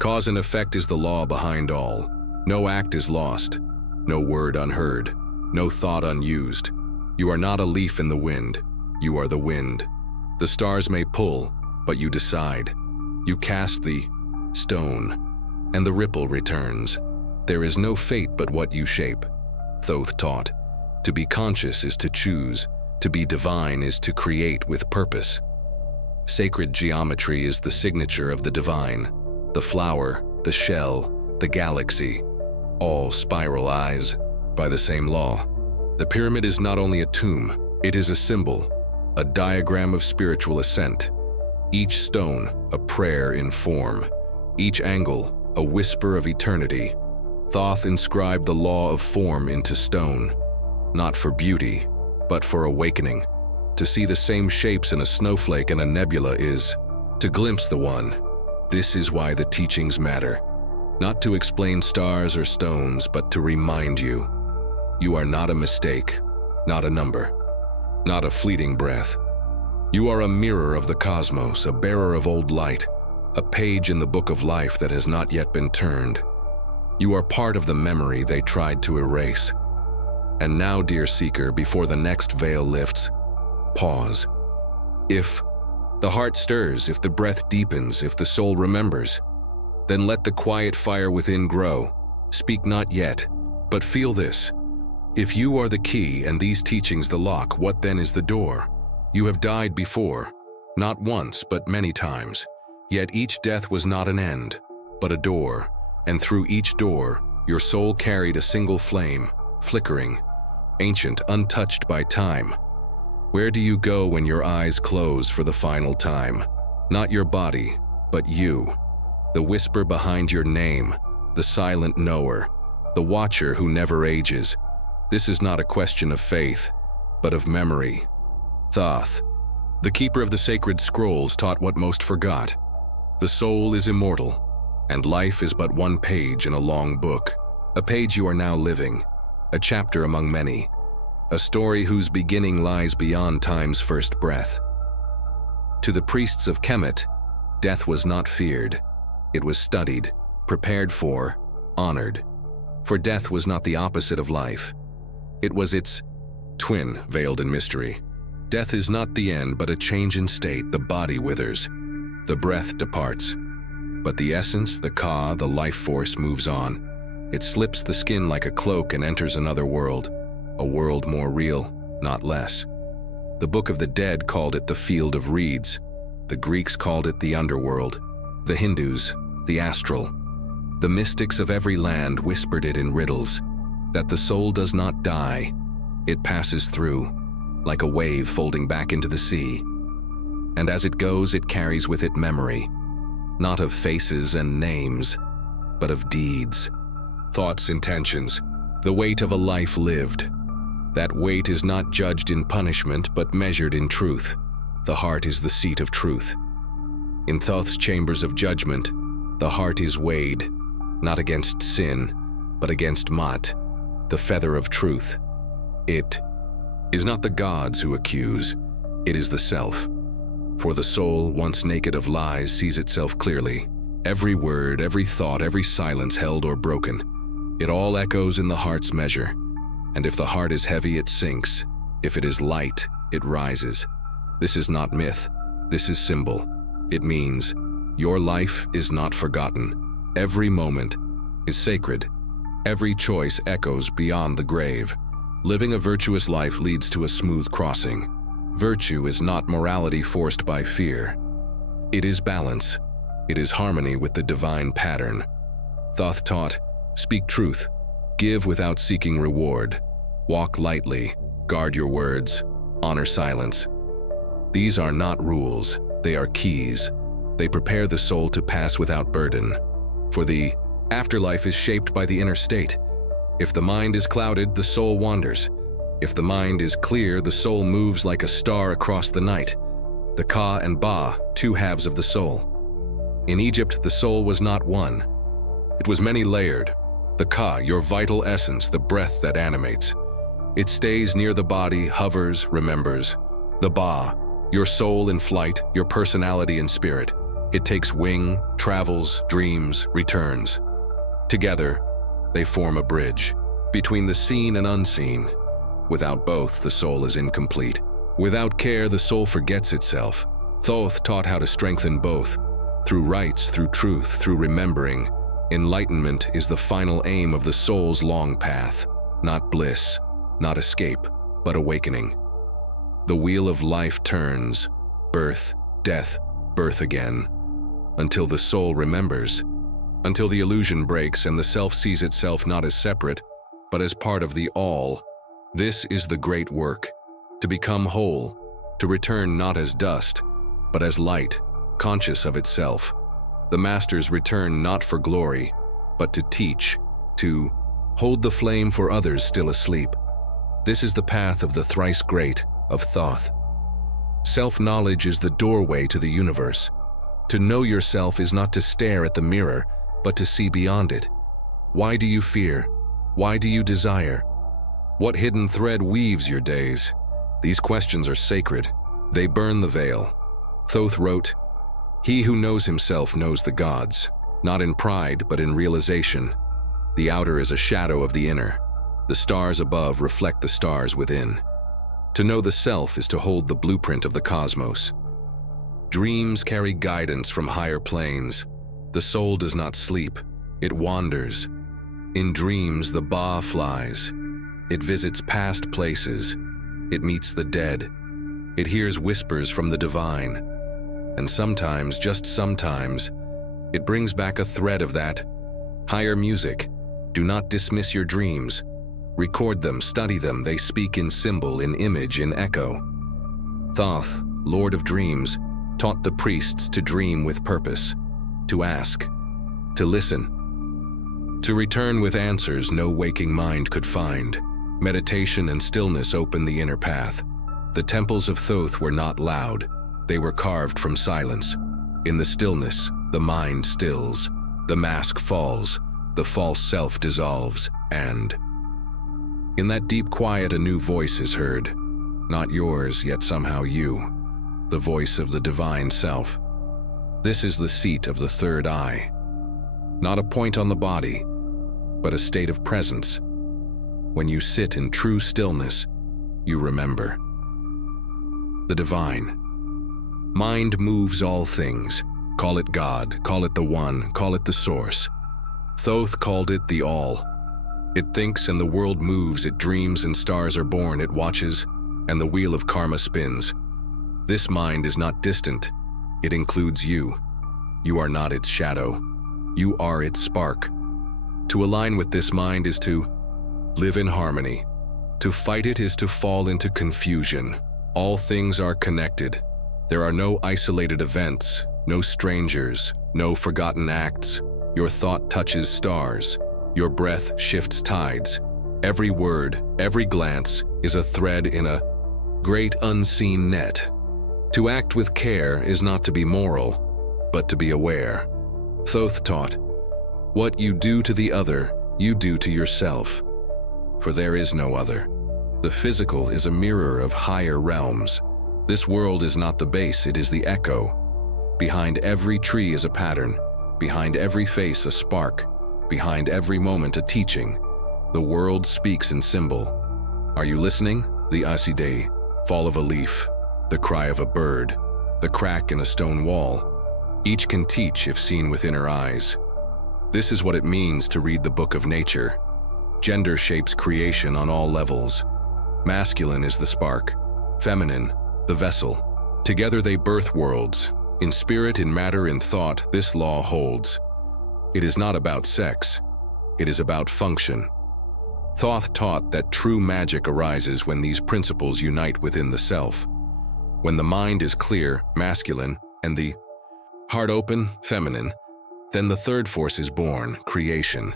Cause and effect is the law behind all. No act is lost, no word unheard, no thought unused. You are not a leaf in the wind, you are the wind. The stars may pull, but you decide. You cast the stone, and the ripple returns. There is no fate but what you shape. Thoth taught, to be conscious is to choose, to be divine is to create with purpose. Sacred geometry is the signature of the divine. The flower, the shell, the galaxy, all spiral eyes by the same law. The pyramid is not only a tomb, it is a symbol, a diagram of spiritual ascent. Each stone, a prayer in form. Each angle, a whisper of eternity. Thoth inscribed the law of form into stone, not for beauty, but for awakening. To see the same shapes in a snowflake and a nebula is to glimpse the one. This is why the teachings matter. Not to explain stars or stones, but to remind you. You are not a mistake, not a number, not a fleeting breath. You are a mirror of the cosmos, a bearer of old light, a page in the book of life that has not yet been turned. You are part of the memory they tried to erase. And now, dear seeker, before the next veil lifts, pause. If the heart stirs, if the breath deepens, if the soul remembers, then let the quiet fire within grow. Speak not yet, but feel this. If you are the key and these teachings the lock, what then is the door? You have died before, not once, but many times. Yet each death was not an end, but a door, and through each door, your soul carried a single flame, flickering, ancient, untouched by time. Where do you go when your eyes close for the final time? Not your body, but you. The whisper behind your name, the silent knower, the watcher who never ages. This is not a question of faith, but of memory. Thoth, the keeper of the sacred scrolls, taught what most forgot. The soul is immortal, and life is but one page in a long book. A page you are now living, a chapter among many. A story whose beginning lies beyond time's first breath. To the priests of Kemet, death was not feared. It was studied, prepared for, honored. For death was not the opposite of life. It was its twin, veiled in mystery. Death is not the end, but a change in state. The body withers, the breath departs. But the essence, the ka, the life force moves on. It slips the skin like a cloak and enters another world. A world more real, not less. The Book of the Dead called it the Field of Reeds. The Greeks called it the underworld. The Hindus, the Astral. The mystics of every land whispered it in riddles, that the soul does not die. It passes through, like a wave folding back into the sea. And as it goes, it carries with it memory, not of faces and names, but of deeds, thoughts, intentions, the weight of a life lived. That weight is not judged in punishment, but measured in truth. The heart is the seat of truth. In Thoth's chambers of judgment, the heart is weighed, not against sin, but against Mat, the feather of truth. It is not the gods who accuse, it is the self. For the soul, once naked of lies, sees itself clearly. Every word, every thought, every silence held or broken, it all echoes in the heart's measure. And if the heart is heavy, it sinks. If it is light, it rises. This is not myth, this is symbol. It means your life is not forgotten. Every moment is sacred. Every choice echoes beyond the grave. Living a virtuous life leads to a smooth crossing. Virtue is not morality forced by fear. It is balance. It is harmony with the divine pattern. Thoth taught, speak truth, give without seeking reward, walk lightly, guard your words, honor silence. These are not rules, they are keys. They prepare the soul to pass without burden. For the afterlife is shaped by the inner state. If the mind is clouded, the soul wanders. If the mind is clear, the soul moves like a star across the night. The Ka and Ba, two halves of the soul. In Egypt, the soul was not one. It was many-layered. The Ka, your vital essence, the breath that animates. It stays near the body, hovers, remembers. The Ba, Your soul in flight, your personality in spirit. It takes wing, travels, dreams, returns. Together, they form a bridge between the seen and unseen. Without both, the soul is incomplete. Without care, the soul forgets itself. Thoth taught how to strengthen both. Through rites, through truth, through remembering, enlightenment is the final aim of the soul's long path. Not bliss, not escape, but awakening. The wheel of life turns, birth, death, birth again, until the soul remembers, until the illusion breaks and the self sees itself not as separate, but as part of the all. This is the great work, to become whole, to return not as dust, but as light, conscious of itself. The masters return not for glory, but to teach, to hold the flame for others still asleep. This is the path of the thrice great, of Thoth. Self-knowledge is the doorway to the universe. To know yourself is not to stare at the mirror, but to see beyond it. Why do you fear? Why do you desire? What hidden thread weaves your days? These questions are sacred. They burn the veil. Thoth wrote, "He who knows himself knows the gods, not in pride but in realization. The outer is a shadow of the inner. The stars above reflect the stars within. To know the self is to hold the blueprint of the cosmos. Dreams carry guidance from higher planes. The soul does not sleep, it wanders. In dreams, the Ba flies. It visits past places. It meets the dead. It hears whispers from the divine. And sometimes, just sometimes, it brings back a thread of that higher music. Do not dismiss your dreams. Record them, study them. They speak in symbol, in image, in echo. Thoth, Lord of Dreams, taught the priests to dream with purpose, to ask, to listen, to return with answers no waking mind could find. Meditation and stillness opened the inner path. The temples of Thoth were not loud. They were carved from silence. In the stillness, the mind stills. The mask falls. The false self dissolves. And in that deep quiet, a new voice is heard. Not yours, yet somehow you. The voice of the divine self. This is the seat of the third eye. Not a point on the body, but a state of presence. When you sit in true stillness, you remember. The divine. Mind moves all things. Call it God, call it the One, call it the Source. Thoth called it the All. It thinks and the world moves, it dreams and stars are born, it watches and the wheel of karma spins. This mind is not distant, it includes you. You are not its shadow, you are its spark. To align with this mind is to live in harmony. To fight it is to fall into confusion. All things are connected. There are no isolated events, no strangers, no forgotten acts. Your thought touches stars. Your breath shifts tides. Every word, every glance is a thread in a great unseen net. To act with care is not to be moral, but to be aware. Thoth taught, "What you do to the other, you do to yourself. For there is no other. The physical is a mirror of higher realms. This world is not the base, it is the echo. Behind every tree is a pattern. Behind every face a spark. Behind every moment a teaching. The world speaks in symbol. Are you listening? The Isis, fall of a leaf, the cry of a bird, the crack in a stone wall. Each can teach if seen with inner eyes. This is what it means to read the book of nature. Gender shapes creation on all levels. Masculine is the spark, feminine, the vessel. Together they birth worlds. In spirit, in matter, in thought, this law holds. It is not about sex. It is about function. Thoth taught that true magic arises when these principles unite within the self. When the mind is clear, masculine, and the heart open, feminine, then the third force is born, creation.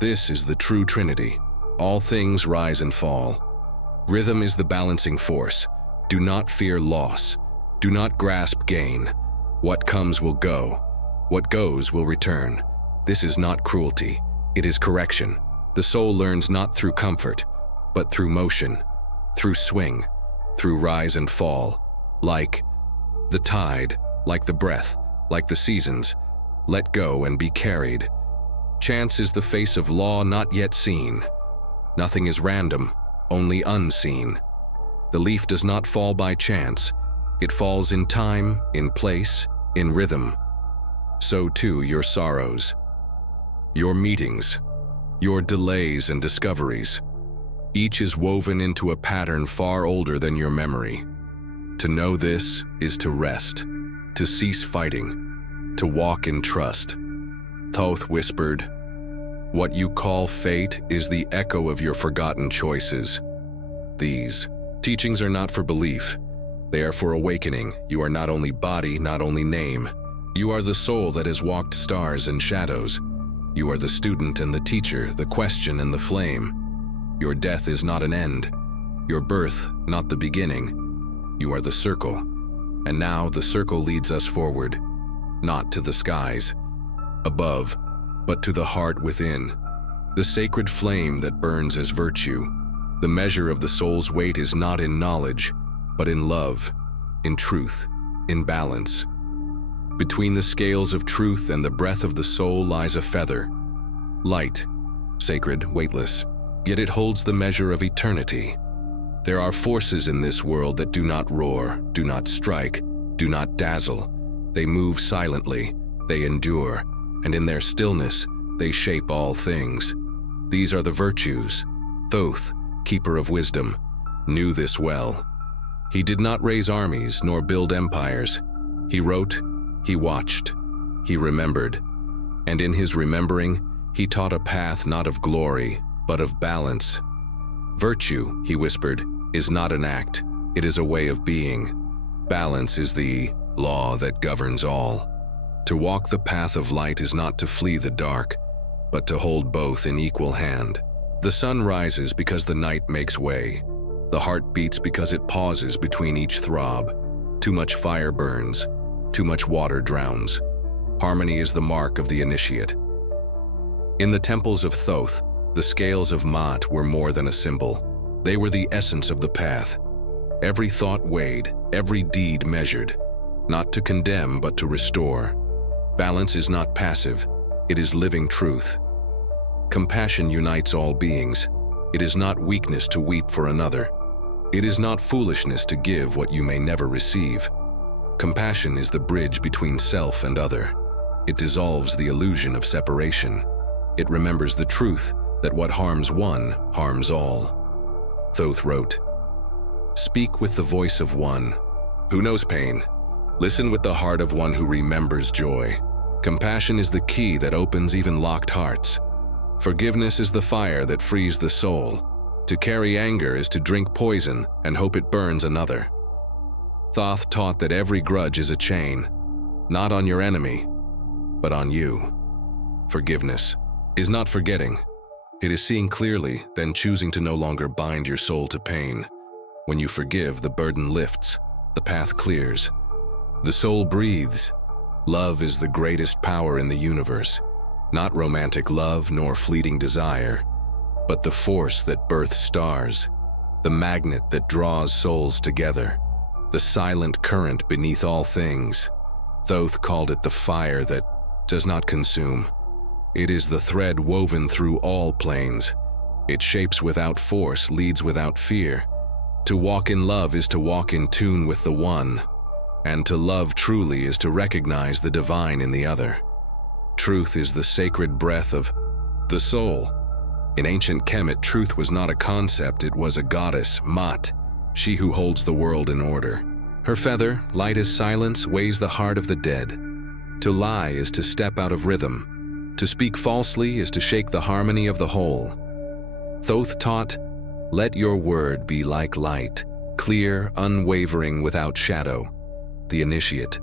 This is the true trinity. All things rise and fall. Rhythm is the balancing force. Do not fear loss. Do not grasp gain. What comes will go. What goes will return. This is not cruelty. It is correction. The soul learns not through comfort, but through motion, through swing, through rise and fall. Like the tide, like the breath, like the seasons, let go and be carried. Chance is the face of law not yet seen. Nothing is random, only unseen. The leaf does not fall by chance. It falls in time, in place, in rhythm. So too your sorrows, your meetings, your delays and discoveries. Each is woven into a pattern far older than your memory. To know this is to rest, to cease fighting, to walk in trust. Thoth whispered, "What you call fate is the echo of your forgotten choices." These teachings are not for belief. They are for awakening. You are not only body, not only name. You are the soul that has walked stars and shadows. You are the student and the teacher, the question and the flame. Your death is not an end. Your birth, not the beginning. You are the circle. And now the circle leads us forward, not to the skies above, but to the heart within. The sacred flame that burns as virtue. The measure of the soul's weight is not in knowledge, but in love, in truth, in balance. Between the scales of truth and the breath of the soul lies a feather. Light, sacred, weightless, yet it holds the measure of eternity. There are forces in this world that do not roar, do not strike, do not dazzle. They move silently, they endure, and in their stillness, they shape all things. These are the virtues. Thoth, keeper of wisdom, knew this well. He did not raise armies nor build empires. He wrote, he watched, he remembered. And in his remembering, he taught a path not of glory, but of balance. Virtue, he whispered, is not an act, it is a way of being. Balance is the law that governs all. To walk the path of light is not to flee the dark, but to hold both in equal hand. The sun rises because the night makes way. The heart beats because it pauses between each throb. Too much fire burns, too much water drowns. Harmony is the mark of the initiate. In the temples of Thoth, the scales of Maat were more than a symbol. They were the essence of the path. Every thought weighed, every deed measured, not to condemn but to restore. Balance is not passive, it is living truth. Compassion unites all beings. It is not weakness to weep for another. It is not foolishness to give what you may never receive. Compassion is the bridge between self and other. It dissolves the illusion of separation. It remembers the truth that what harms one harms all. Thoth wrote, "Speak with the voice of one who knows pain. Listen with the heart of one who remembers joy. Compassion is the key that opens even locked hearts. Forgiveness is the fire that frees the soul. To carry anger is to drink poison and hope it burns another." Thoth taught that every grudge is a chain, not on your enemy, but on you. Forgiveness is not forgetting. It is seeing clearly, then choosing to no longer bind your soul to pain. When you forgive, the burden lifts, the path clears. The soul breathes. Love is the greatest power in the universe. Not romantic love nor fleeting desire, but the force that births stars, the magnet that draws souls together, the silent current beneath all things. Thoth called it the fire that does not consume. It is the thread woven through all planes. It shapes without force, leads without fear. To walk in love is to walk in tune with the one, and to love truly is to recognize the divine in the other. Truth is the sacred breath of the soul. In ancient Kemet, truth was not a concept, it was a goddess, Maat, she who holds the world in order. Her feather, light as silence, weighs the heart of the dead. To lie is to step out of rhythm. To speak falsely is to shake the harmony of the whole. Thoth taught, "Let your word be like light, clear, unwavering, without shadow." The initiate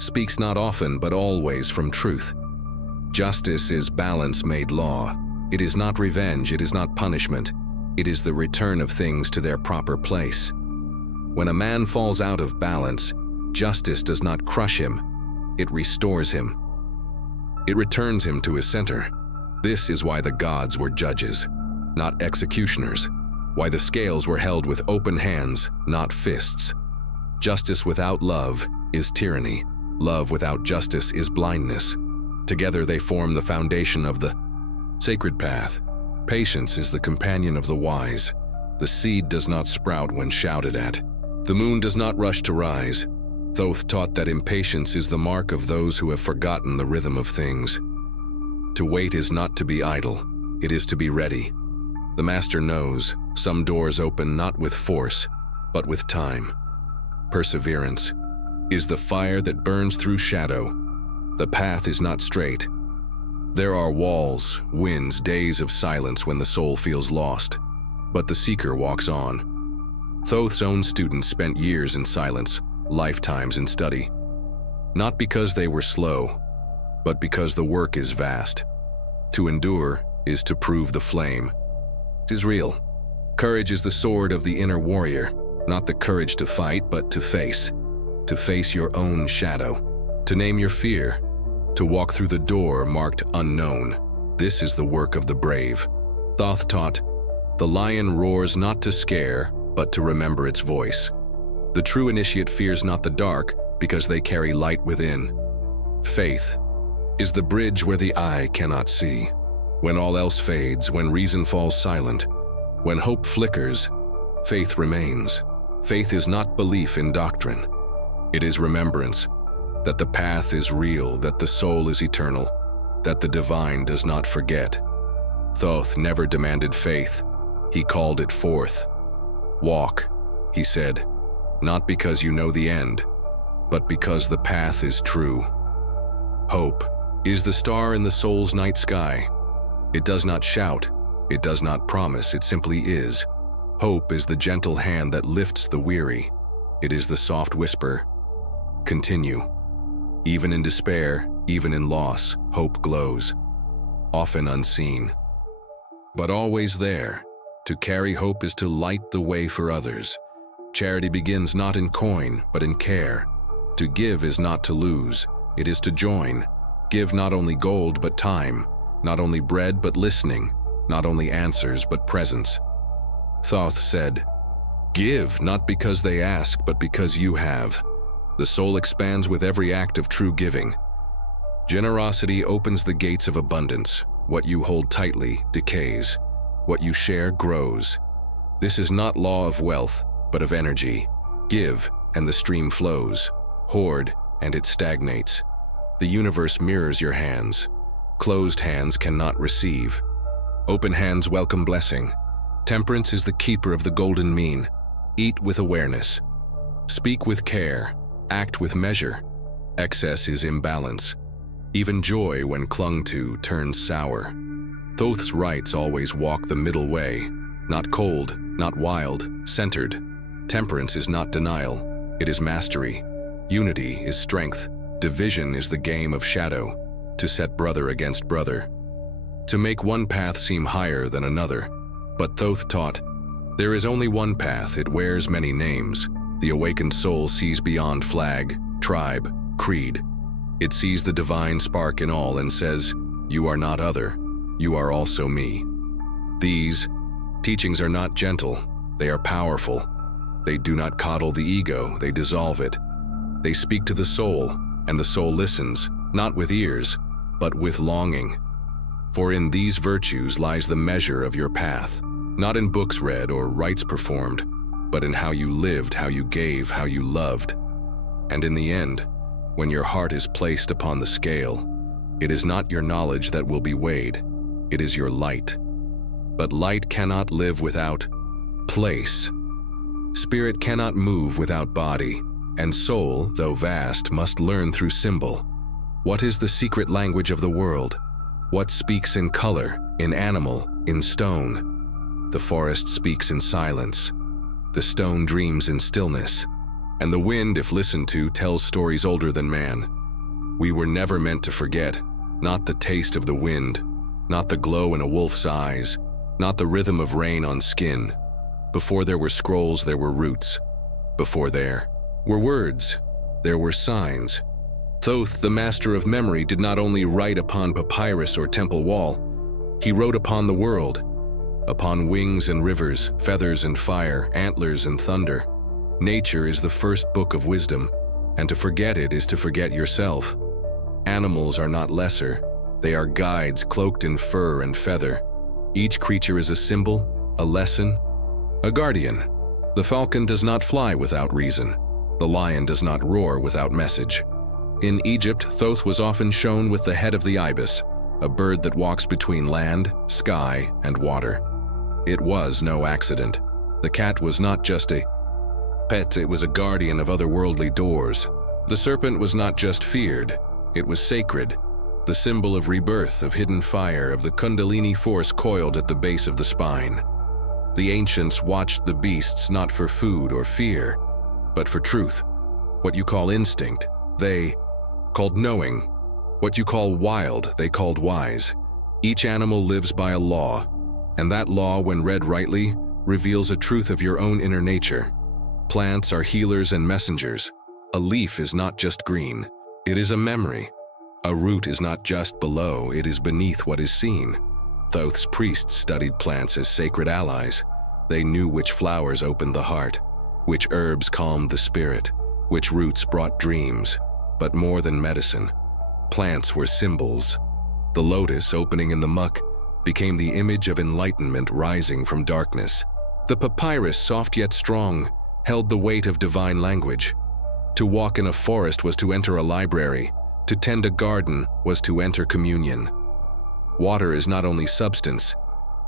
speaks not often but always from truth. Justice is balance made law. It is not revenge, it is not punishment. It is the return of things to their proper place. When a man falls out of balance, justice does not crush him, it restores him. It returns him to his center. This is why the gods were judges, not executioners. Why the scales were held with open hands, not fists. Justice without love is tyranny. Love without justice is blindness. Together they form the foundation of the sacred path. Patience is the companion of the wise. The seed does not sprout when shouted at. The moon does not rush to rise. Thoth taught that impatience is the mark of those who have forgotten the rhythm of things. To wait is not to be idle, it is to be ready. The master knows some doors open not with force, but with time. Perseverance is the fire that burns through shadow. The path is not straight. There are walls, winds, days of silence when the soul feels lost, but the seeker walks on. Thoth's own students spent years in silence, lifetimes in study. Not because they were slow, but because the work is vast. To endure is to prove the flame. It is real. Courage is the sword of the inner warrior, not the courage to fight, but to face. To face your own shadow, to name your fear, to walk through the door marked unknown. This is the work of the brave. Thoth taught, the lion roars not to scare, but to remember its voice. The true initiate fears not the dark, because they carry light within. Faith is the bridge where the eye cannot see. When all else fades, when reason falls silent, when hope flickers, faith remains. Faith is not belief in doctrine. It is remembrance that the path is real, that the soul is eternal, that the divine does not forget. Thoth never demanded faith. He called it forth. Walk, he said, not because you know the end, but because the path is true. Hope is the star in the soul's night sky. It does not shout, it does not promise, it simply is. Hope is the gentle hand that lifts the weary. It is the soft whisper, continue. Even in despair, even in loss, hope glows, often unseen, but always there. To carry hope is to light the way for others. Charity begins not in coin, but in care. To give is not to lose, it is to join. Give not only gold, but time, not only bread, but listening, not only answers, but presence. Thoth said, give not because they ask, but because you have. The soul expands with every act of true giving. Generosity opens the gates of abundance. What you hold tightly decays. What you share grows. This is not law of wealth, but of energy. Give, and the stream flows. Hoard, and it stagnates. The universe mirrors your hands. Closed hands cannot receive. Open hands welcome blessing. Temperance is the keeper of the golden mean. Eat with awareness. Speak with care. Act with measure. Excess is imbalance. Even joy, when clung to, turns sour. Thoth's rites always walk the middle way. Not cold, not wild, centered. Temperance is not denial. It is mastery. Unity is strength. Division is the game of shadow. To set brother against brother. To make one path seem higher than another. But Thoth taught, there is only one path, it wears many names. The awakened soul sees beyond flag, tribe, creed. It sees the divine spark in all and says, you are not other, you are also me. These teachings are not gentle, they are powerful. They do not coddle the ego, they dissolve it. They speak to the soul, and the soul listens, not with ears, but with longing. For in these virtues lies the measure of your path, not in books read or rites performed, but in how you lived, how you gave, how you loved. And in the end, when your heart is placed upon the scale, it is not your knowledge that will be weighed, it is your light. But light cannot live without place. Spirit cannot move without body, and soul, though vast, must learn through symbol. What is the secret language of the world? What speaks in color, in animal, in stone? The forest speaks in silence. The stone dreams in stillness. And the wind, if listened to, tells stories older than man. We were never meant to forget, not the taste of the wind, not the glow in a wolf's eyes, not the rhythm of rain on skin. Before there were scrolls, there were roots. Before there were words, there were signs. Thoth, the master of memory, did not only write upon papyrus or temple wall, he wrote upon the world, upon wings and rivers, feathers and fire, antlers and thunder. Nature is the first book of wisdom, and to forget it is to forget yourself. Animals are not lesser. They are guides cloaked in fur and feather. Each creature is a symbol, a lesson, a guardian. The falcon does not fly without reason. The lion does not roar without message. In Egypt, Thoth was often shown with the head of the ibis, a bird that walks between land, sky, and water. It was no accident. The cat was not just a pet, it was a guardian of otherworldly doors. The serpent was not just feared, it was sacred, the symbol of rebirth, of hidden fire, of the kundalini force coiled at the base of the spine. The ancients watched the beasts not for food or fear, but for truth. What you call instinct, they called knowing. What you call wild, they called wise. Each animal lives by a law, and that law, when read rightly, reveals a truth of your own inner nature. Plants are healers and messengers. A leaf is not just green, it is a memory. A root is not just below, it is beneath what is seen. Thoth's priests studied plants as sacred allies. They knew which flowers opened the heart, which herbs calmed the spirit, which roots brought dreams. But more than medicine, plants were symbols. The lotus, opening in the muck, became the image of enlightenment rising from darkness. The papyrus, soft yet strong, held the weight of divine language. To walk in a forest was to enter a library. To tend a garden was to enter communion. Water is not only substance,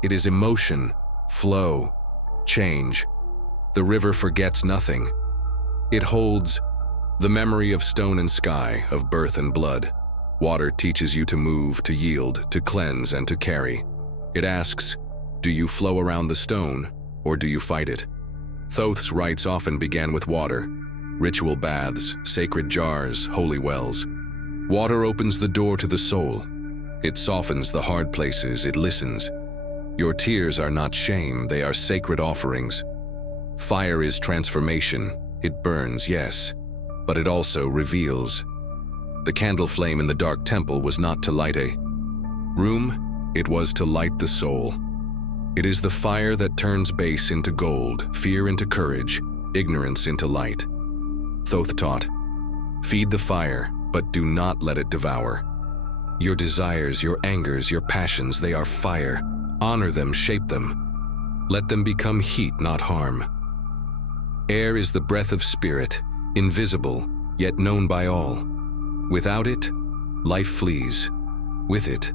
it is emotion, flow, change. The river forgets nothing. It holds the memory of stone and sky, of birth and blood. Water teaches you to move, to yield, to cleanse, and to carry. It asks, do you flow around the stone, or do you fight it? Thoth's rites often began with water. Ritual baths, sacred jars, holy wells. Water opens the door to the soul. It softens the hard places, it listens. Your tears are not shame, they are sacred offerings. Fire is transformation. It burns, yes, but it also reveals. The candle flame in the dark temple was not to light a room, it was to light the soul. It is the fire that turns base into gold, fear into courage, ignorance into light. Thoth taught, feed the fire, but do not let it devour. Your desires, your angers, your passions, they are fire. Honor them, shape them. Let them become heat, not harm. Air is the breath of spirit, invisible, yet known by all. Without it, life flees. With it,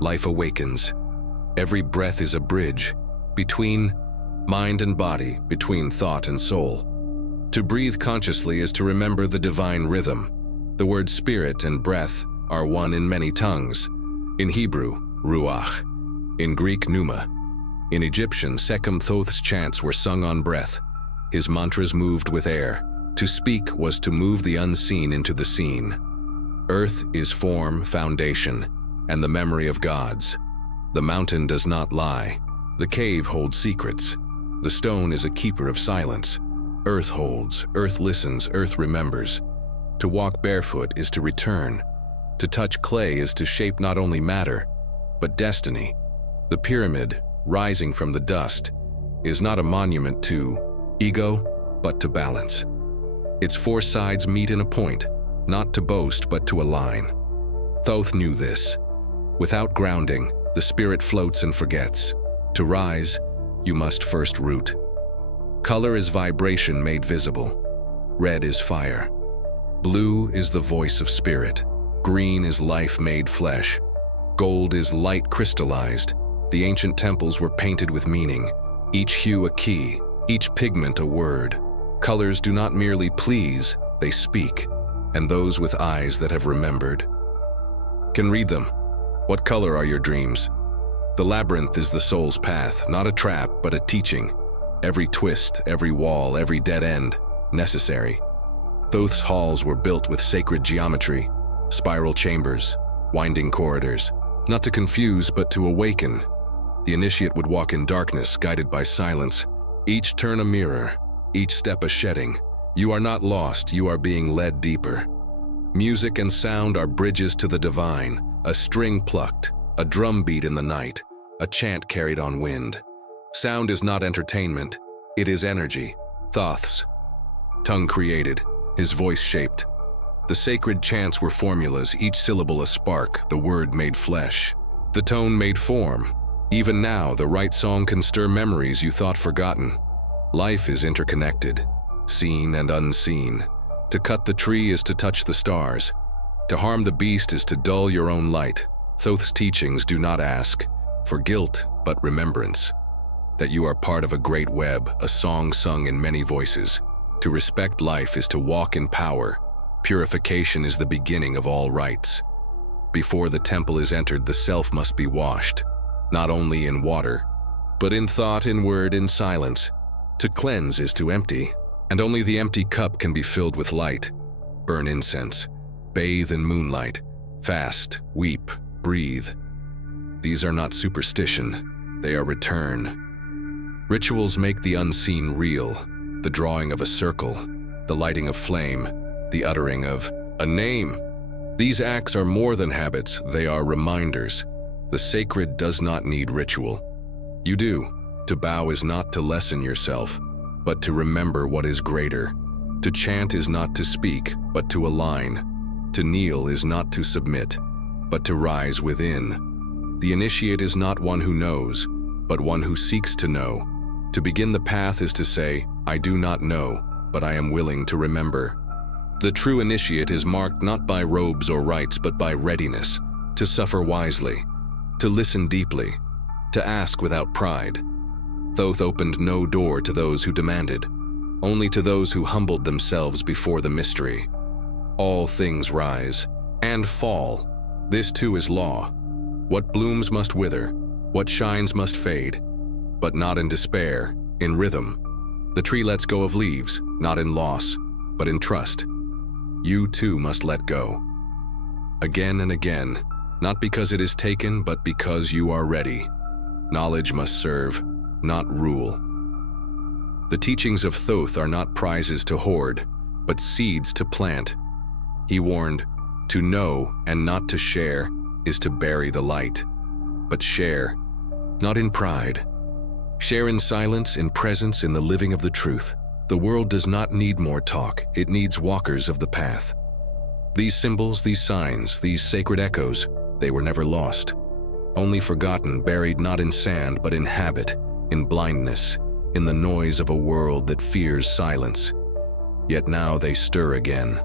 life awakens. Every breath is a bridge between mind and body, between thought and soul. To breathe consciously is to remember the divine rhythm. The words spirit and breath are one in many tongues. In Hebrew, ruach. In Greek, pneuma. In Egyptian, Sekhem Thoth's chants were sung on breath. His mantras moved with air. To speak was to move the unseen into the seen. Earth is form, foundation, and the memory of gods. The mountain does not lie. The cave holds secrets. The stone is a keeper of silence. Earth holds, earth listens, earth remembers. To walk barefoot is to return. To touch clay is to shape not only matter, but destiny. The pyramid, rising from the dust, is not a monument to ego, but to balance. Its four sides meet in a point, not to boast, but to align. Thoth knew this. Without grounding, the spirit floats and forgets. To rise, you must first root. Color is vibration made visible. Red is fire. Blue is the voice of spirit. Green is life made flesh. Gold is light crystallized. The ancient temples were painted with meaning, each hue a key, each pigment a word. Colors do not merely please, they speak, and those with eyes that have remembered can read them. What color are your dreams? The labyrinth is the soul's path, not a trap, but a teaching. Every twist, every wall, every dead end, necessary. Thoth's halls were built with sacred geometry, spiral chambers, winding corridors, not to confuse, but to awaken. The initiate would walk in darkness, guided by silence. Each turn a mirror, each step a shedding. You are not lost, you are being led deeper. Music and sound are bridges to the divine, a string plucked, a drum beat in the night, a chant carried on wind. Sound is not entertainment, it is energy. Thoth's tongue created, his voice shaped. The sacred chants were formulas, each syllable a spark, the word made flesh. The tone made form. Even now, the right song can stir memories you thought forgotten. Life is interconnected, seen and unseen. To cut the tree is to touch the stars. To harm the beast is to dull your own light. Thoth's teachings do not ask for guilt, but remembrance. That you are part of a great web, a song sung in many voices. To respect life is to walk in power. Purification is the beginning of all rites. Before the temple is entered, the self must be washed, not only in water, but in thought, in word, in silence. To cleanse is to empty, and only the empty cup can be filled with light. Burn incense, bathe in moonlight, fast, weep, breathe. These are not superstition, they are return. Rituals make the unseen real, the drawing of a circle, the lighting of flame, the uttering of a name. These acts are more than habits, they are reminders. The sacred does not need ritual. You do. To bow is not to lessen yourself, but to remember what is greater. To chant is not to speak, but to align. To kneel is not to submit, but to rise within. The initiate is not one who knows, but one who seeks to know. To begin the path is to say, I do not know, but I am willing to remember. The true initiate is marked not by robes or rites, but by readiness, to suffer wisely, to listen deeply, to ask without pride. Thoth opened no door to those who demanded, only to those who humbled themselves before the mystery. All things rise and fall. This too is law. What blooms must wither, what shines must fade, but not in despair, in rhythm. The tree lets go of leaves, not in loss, but in trust. You too must let go. Again and again, not because it is taken, but because you are ready. Knowledge must serve, not rule. The teachings of Thoth are not prizes to hoard, but seeds to plant. He warned, to know and not to share is to bury the light. But share, not in pride. Share in silence, in presence, in the living of the truth. The world does not need more talk, it needs walkers of the path. These symbols, these signs, these sacred echoes, they were never lost. Only forgotten, buried not in sand, but in habit, in blindness, in the noise of a world that fears silence. Yet now they stir again.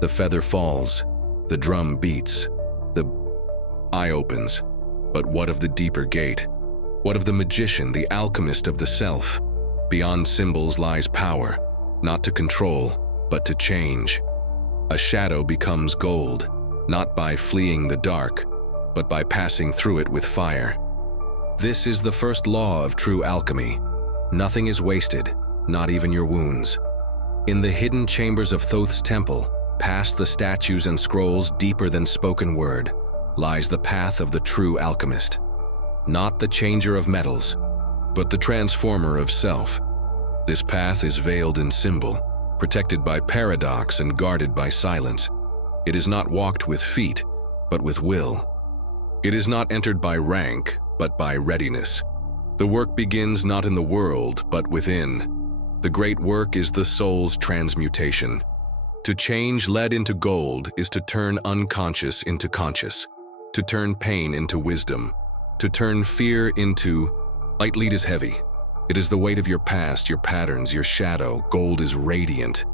The feather falls, the drum beats, the eye opens. But what of the deeper gate? What of the magician, the alchemist of the self? Beyond symbols lies power, not to control, but to change. A shadow becomes gold, not by fleeing the dark, but by passing through it with fire. This is the first law of true alchemy. Nothing is wasted, not even your wounds. In the hidden chambers of Thoth's temple, past the statues and scrolls deeper than spoken word, lies the path of the true alchemist. Not the changer of metals, but the transformer of self. This path is veiled in symbol, protected by paradox and guarded by silence. It is not walked with feet, but with will. It is not entered by rank, but by readiness. The work begins not in the world, but within. The great work is the soul's transmutation. To change lead into gold is to turn unconscious into conscious, to turn pain into wisdom, to turn fear into light. Lead is heavy. It is the weight of your past, your patterns, your shadow. Gold is radiant.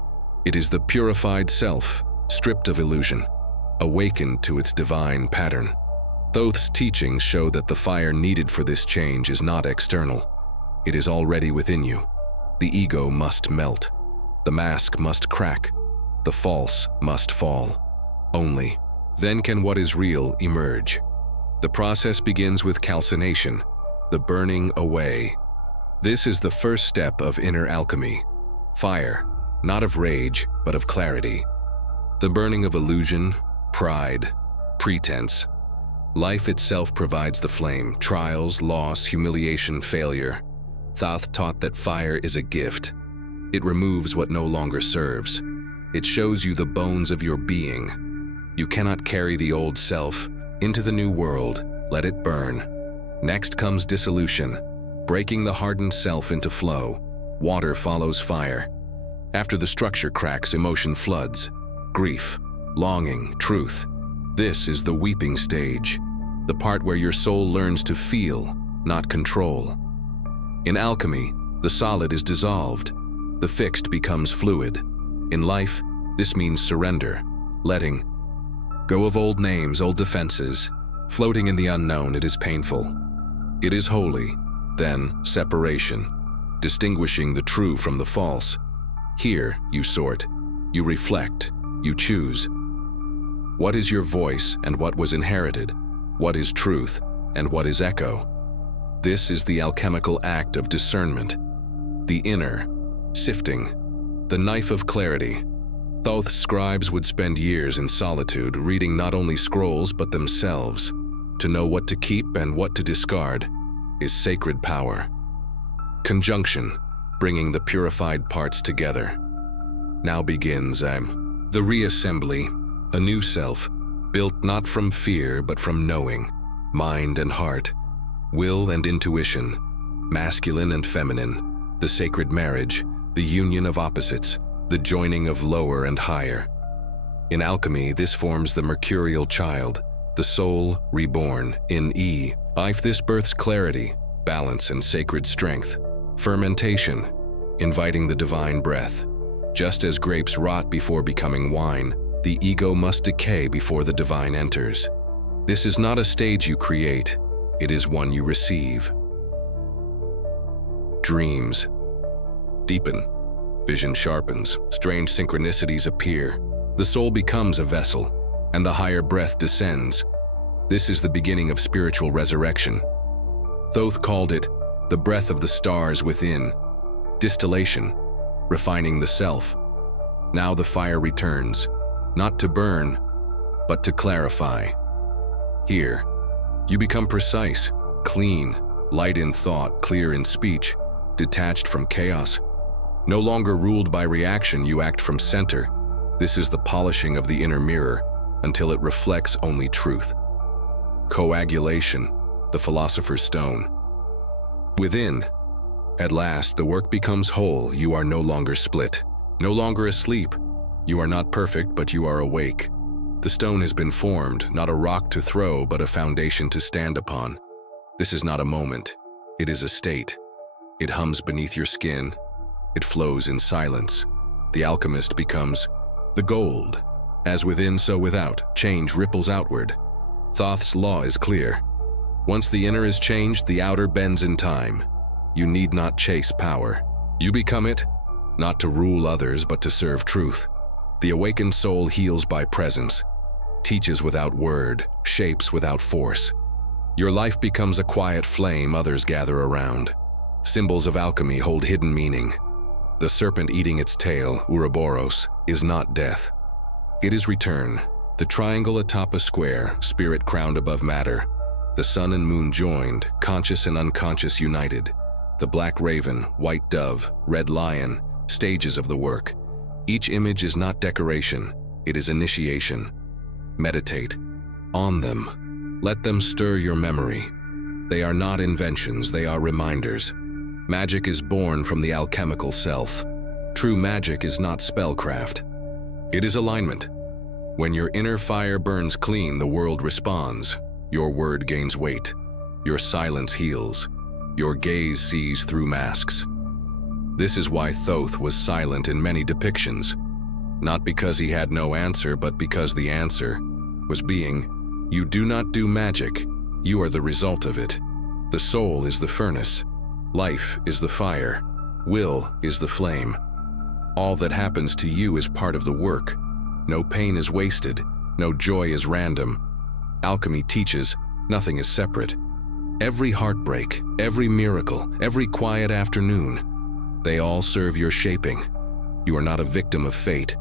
It is the purified self, stripped of illusion, awakened to its divine pattern. Thoth's teachings show that the fire needed for this change is not external. It is already within you. The ego must melt. The mask must crack. The false must fall. Only then can what is real emerge. The process begins with calcination, the burning away. This is the first step of inner alchemy. Fire, not of rage, but of clarity. The burning of illusion, pride, pretense. Life itself provides the flame, trials, loss, humiliation, failure. Thoth taught that fire is a gift. It removes what no longer serves. It shows you the bones of your being. You cannot carry the old self into the new world. Let it burn. Next comes dissolution, breaking the hardened self into flow. Water follows fire. After the structure cracks, emotion floods. Grief, longing, truth. This is the weeping stage, the part where your soul learns to feel, not control. In alchemy, the solid is dissolved. The fixed becomes fluid. In life, this means surrender, letting go of old names, old defenses. Floating in the unknown, it is painful. It is holy, then separation, distinguishing the true from the false. Here, you sort, you reflect, you choose. What is your voice and what was inherited? What is truth and what is echo? This is the alchemical act of discernment, the inner sifting, the knife of clarity. Thoth's scribes would spend years in solitude, reading not only scrolls but themselves. To know what to keep and what to discard is sacred power. Conjunction, bringing the purified parts together. Now begins the reassembly, a new self, built not from fear but from knowing, mind and heart, will and intuition, masculine and feminine, the sacred marriage, the union of opposites, the joining of lower and higher. In alchemy, this forms the mercurial child, the soul reborn. In life, this births clarity, balance and sacred strength. Fermentation, inviting the divine breath. Just as grapes rot before becoming wine, the ego must decay before the divine enters. This is not a stage you create, it is one you receive. Dreams deepen, vision sharpens, strange synchronicities appear. The soul becomes a vessel, and the higher breath descends. This is the beginning of spiritual resurrection. Thoth called it the breath of the stars within, distillation, refining the self. Now the fire returns, not to burn, but to clarify. Here, you become precise, clean, light in thought, clear in speech, detached from chaos. No longer ruled by reaction, you act from center. This is the polishing of the inner mirror until it reflects only truth. Coagulation, the philosopher's stone. Within, at last, the work becomes whole. You are no longer split, no longer asleep. You are not perfect, but you are awake. The stone has been formed, not a rock to throw, but a foundation to stand upon. This is not a moment. It is a state. It hums beneath your skin. It flows in silence. The alchemist becomes the gold. As within, so without. Change ripples outward. Thoth's law is clear. Once the inner is changed, the outer bends in time. You need not chase power. You become it, not to rule others, but to serve truth. The awakened soul heals by presence, teaches without word, shapes without force. Your life becomes a quiet flame others gather around. Symbols of alchemy hold hidden meaning. The serpent eating its tail, Ouroboros, is not death. It is return. The triangle atop a square, spirit crowned above matter. The sun and moon joined, conscious and unconscious united. The black raven, white dove, red lion, stages of the work. Each image is not decoration, it is initiation. Meditate on them. Let them stir your memory. They are not inventions, they are reminders. Magic is born from the alchemical self. True magic is not spellcraft. It is alignment. When your inner fire burns clean, the world responds. Your word gains weight. Your silence heals. Your gaze sees through masks. This is why Thoth was silent in many depictions. Not because he had no answer, but because the answer was being. You do not do magic. You are the result of it. The soul is the furnace. Life is the fire. Will is the flame. All that happens to you is part of the work. No pain is wasted. No joy is random. Alchemy teaches nothing is separate. Every heartbreak, every miracle, every quiet afternoon, they all serve your shaping. You are not a victim of fate.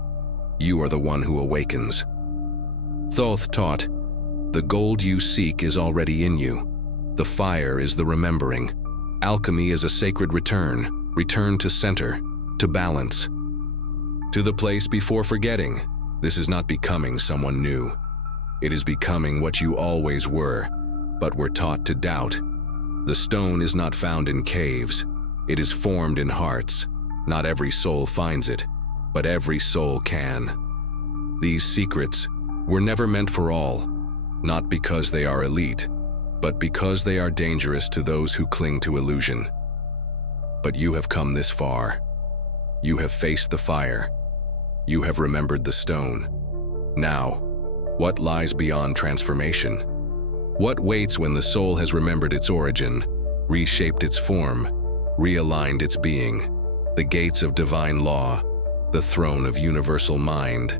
You are the one who awakens. Thoth taught, the gold you seek is already in you. The fire is the remembering. Alchemy is a sacred return to center, to balance. To the place before forgetting. This is not becoming someone new. It is becoming what you always were, but were taught to doubt. The stone is not found in caves. It is formed in hearts. Not every soul finds it. but every soul can. These secrets were never meant for all, not because they are elite, but because they are dangerous to those who cling to illusion. But you have come this far. You have faced the fire. You have remembered the stone. Now, what lies beyond transformation? What waits when the soul has remembered its origin, reshaped its form, realigned its being? The gates of divine law, the throne of universal mind.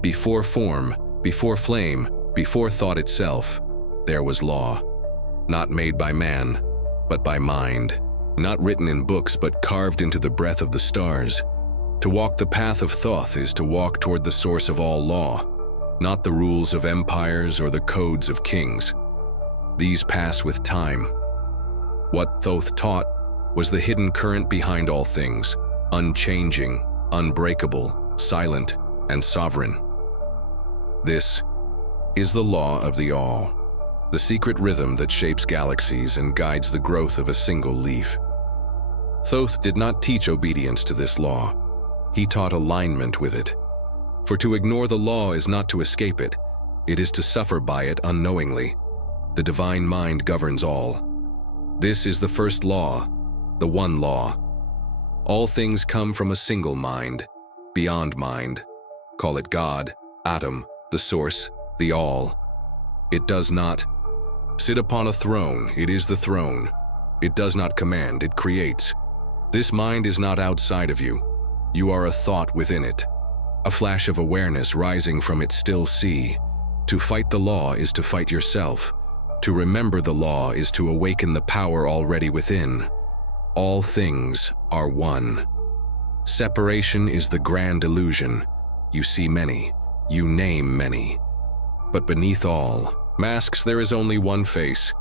Before form, before flame, before thought itself, there was law. Not made by man, but by mind. Not written in books, but carved into the breath of the stars. To walk the path of Thoth is to walk toward the source of all law, not the rules of empires or the codes of kings. These pass with time. What Thoth taught was the hidden current behind all things, unchanging, unbreakable, silent, and sovereign. This is the law of the all, the secret rhythm that shapes galaxies and guides the growth of a single leaf. Thoth did not teach obedience to this law. He taught alignment with it. For to ignore the law is not to escape it, it is to suffer by it unknowingly. The divine mind governs all. This is the first law, the one law. All things come from a single mind, beyond mind. Call it God, Atom, the source, the all. It does not sit upon a throne, it is the throne. It does not command, it creates. This mind is not outside of you. You are a thought within it, a flash of awareness rising from its still sea. To fight the law is to fight yourself. To remember the law is to awaken the power already within. All things are one. Separation is the grand illusion. You see many, you name many. But beneath all masks there is only one face.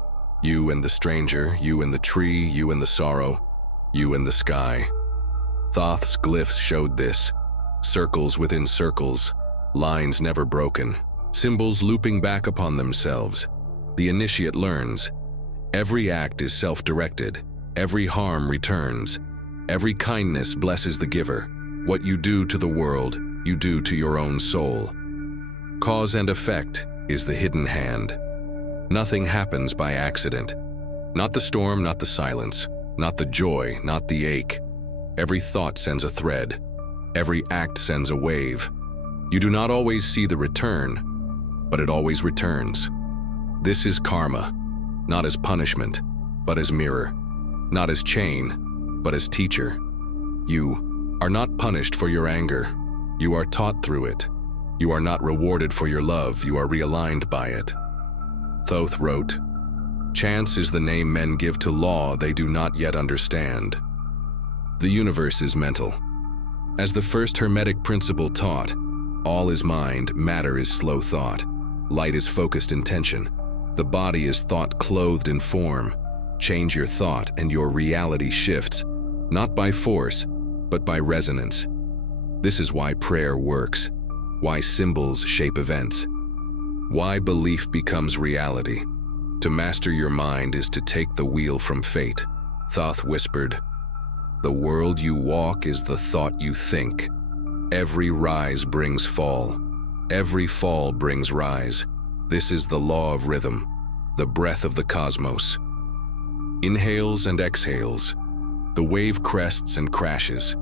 You and the stranger, you and the tree, you and the sorrow, you and the sky. Thoth's glyphs showed this. Circles within circles, lines never broken, symbols looping back upon themselves. The initiate learns. Every act is self-directed. Every harm returns. Every kindness blesses the giver. What you do to the world, you do to your own soul. Cause and effect is the hidden hand. Nothing happens by accident. Not the storm, not the silence, not the joy, not the ache. Every thought sends a thread. Every act sends a wave. You do not always see the return, but it always returns. This is karma, not as punishment, but as mirror. Not as chain, but as teacher. You are not punished for your anger. You are taught through it. You are not rewarded for your love. You are realigned by it. Thoth wrote, "Chance is the name men give to law they do not yet understand." The universe is mental. As the first Hermetic principle taught, all is mind, matter is slow thought, light is focused intention, the body is thought clothed in form. Change your thought and your reality shifts, not by force, but by resonance. This is why prayer works, why symbols shape events, why belief becomes reality. To master your mind is to take the wheel from fate. Thoth whispered, "The world you walk is the thought you think. Every rise brings fall. Every fall brings rise. This is the law of rhythm, the breath of the cosmos. Inhales and exhales. The wave crests and crashes.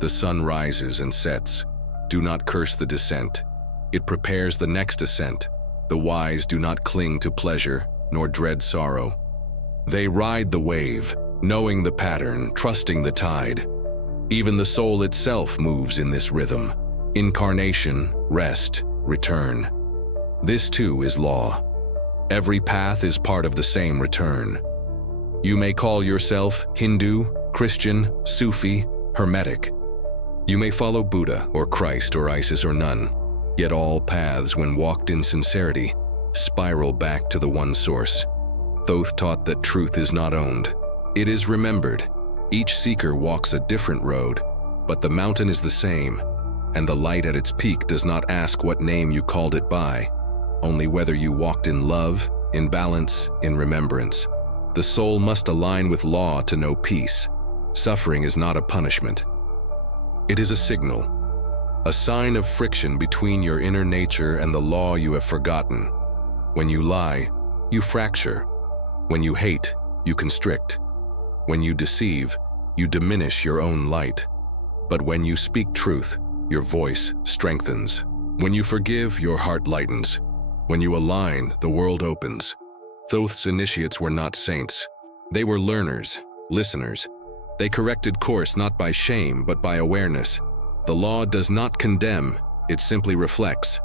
The sun rises and sets. Do not curse the descent. It prepares the next ascent. The wise do not cling to pleasure, nor dread sorrow. They ride the wave, knowing the pattern, trusting the tide. Even the soul itself moves in this rhythm. Incarnation, rest, return. This too is law. Every path is part of the same return. You may call yourself Hindu, Christian, Sufi, Hermetic. You may follow Buddha or Christ or Isis or none, yet all paths, when walked in sincerity, spiral back to the one source. Thoth taught that truth is not owned. It is remembered. Each seeker walks a different road, but the mountain is the same, and the light at its peak does not ask what name you called it by, only whether you walked in love, in balance, in remembrance. The soul must align with law to know peace. Suffering is not a punishment. It is a signal, a sign of friction between your inner nature and the law you have forgotten. When you lie, you fracture. When you hate, you constrict. When you deceive, you diminish your own light. But when you speak truth, your voice strengthens. When you forgive, your heart lightens. When you align, the world opens. Thoth's initiates were not saints. They were learners, listeners. They corrected course not by shame, but by awareness. The law does not condemn, it simply reflects.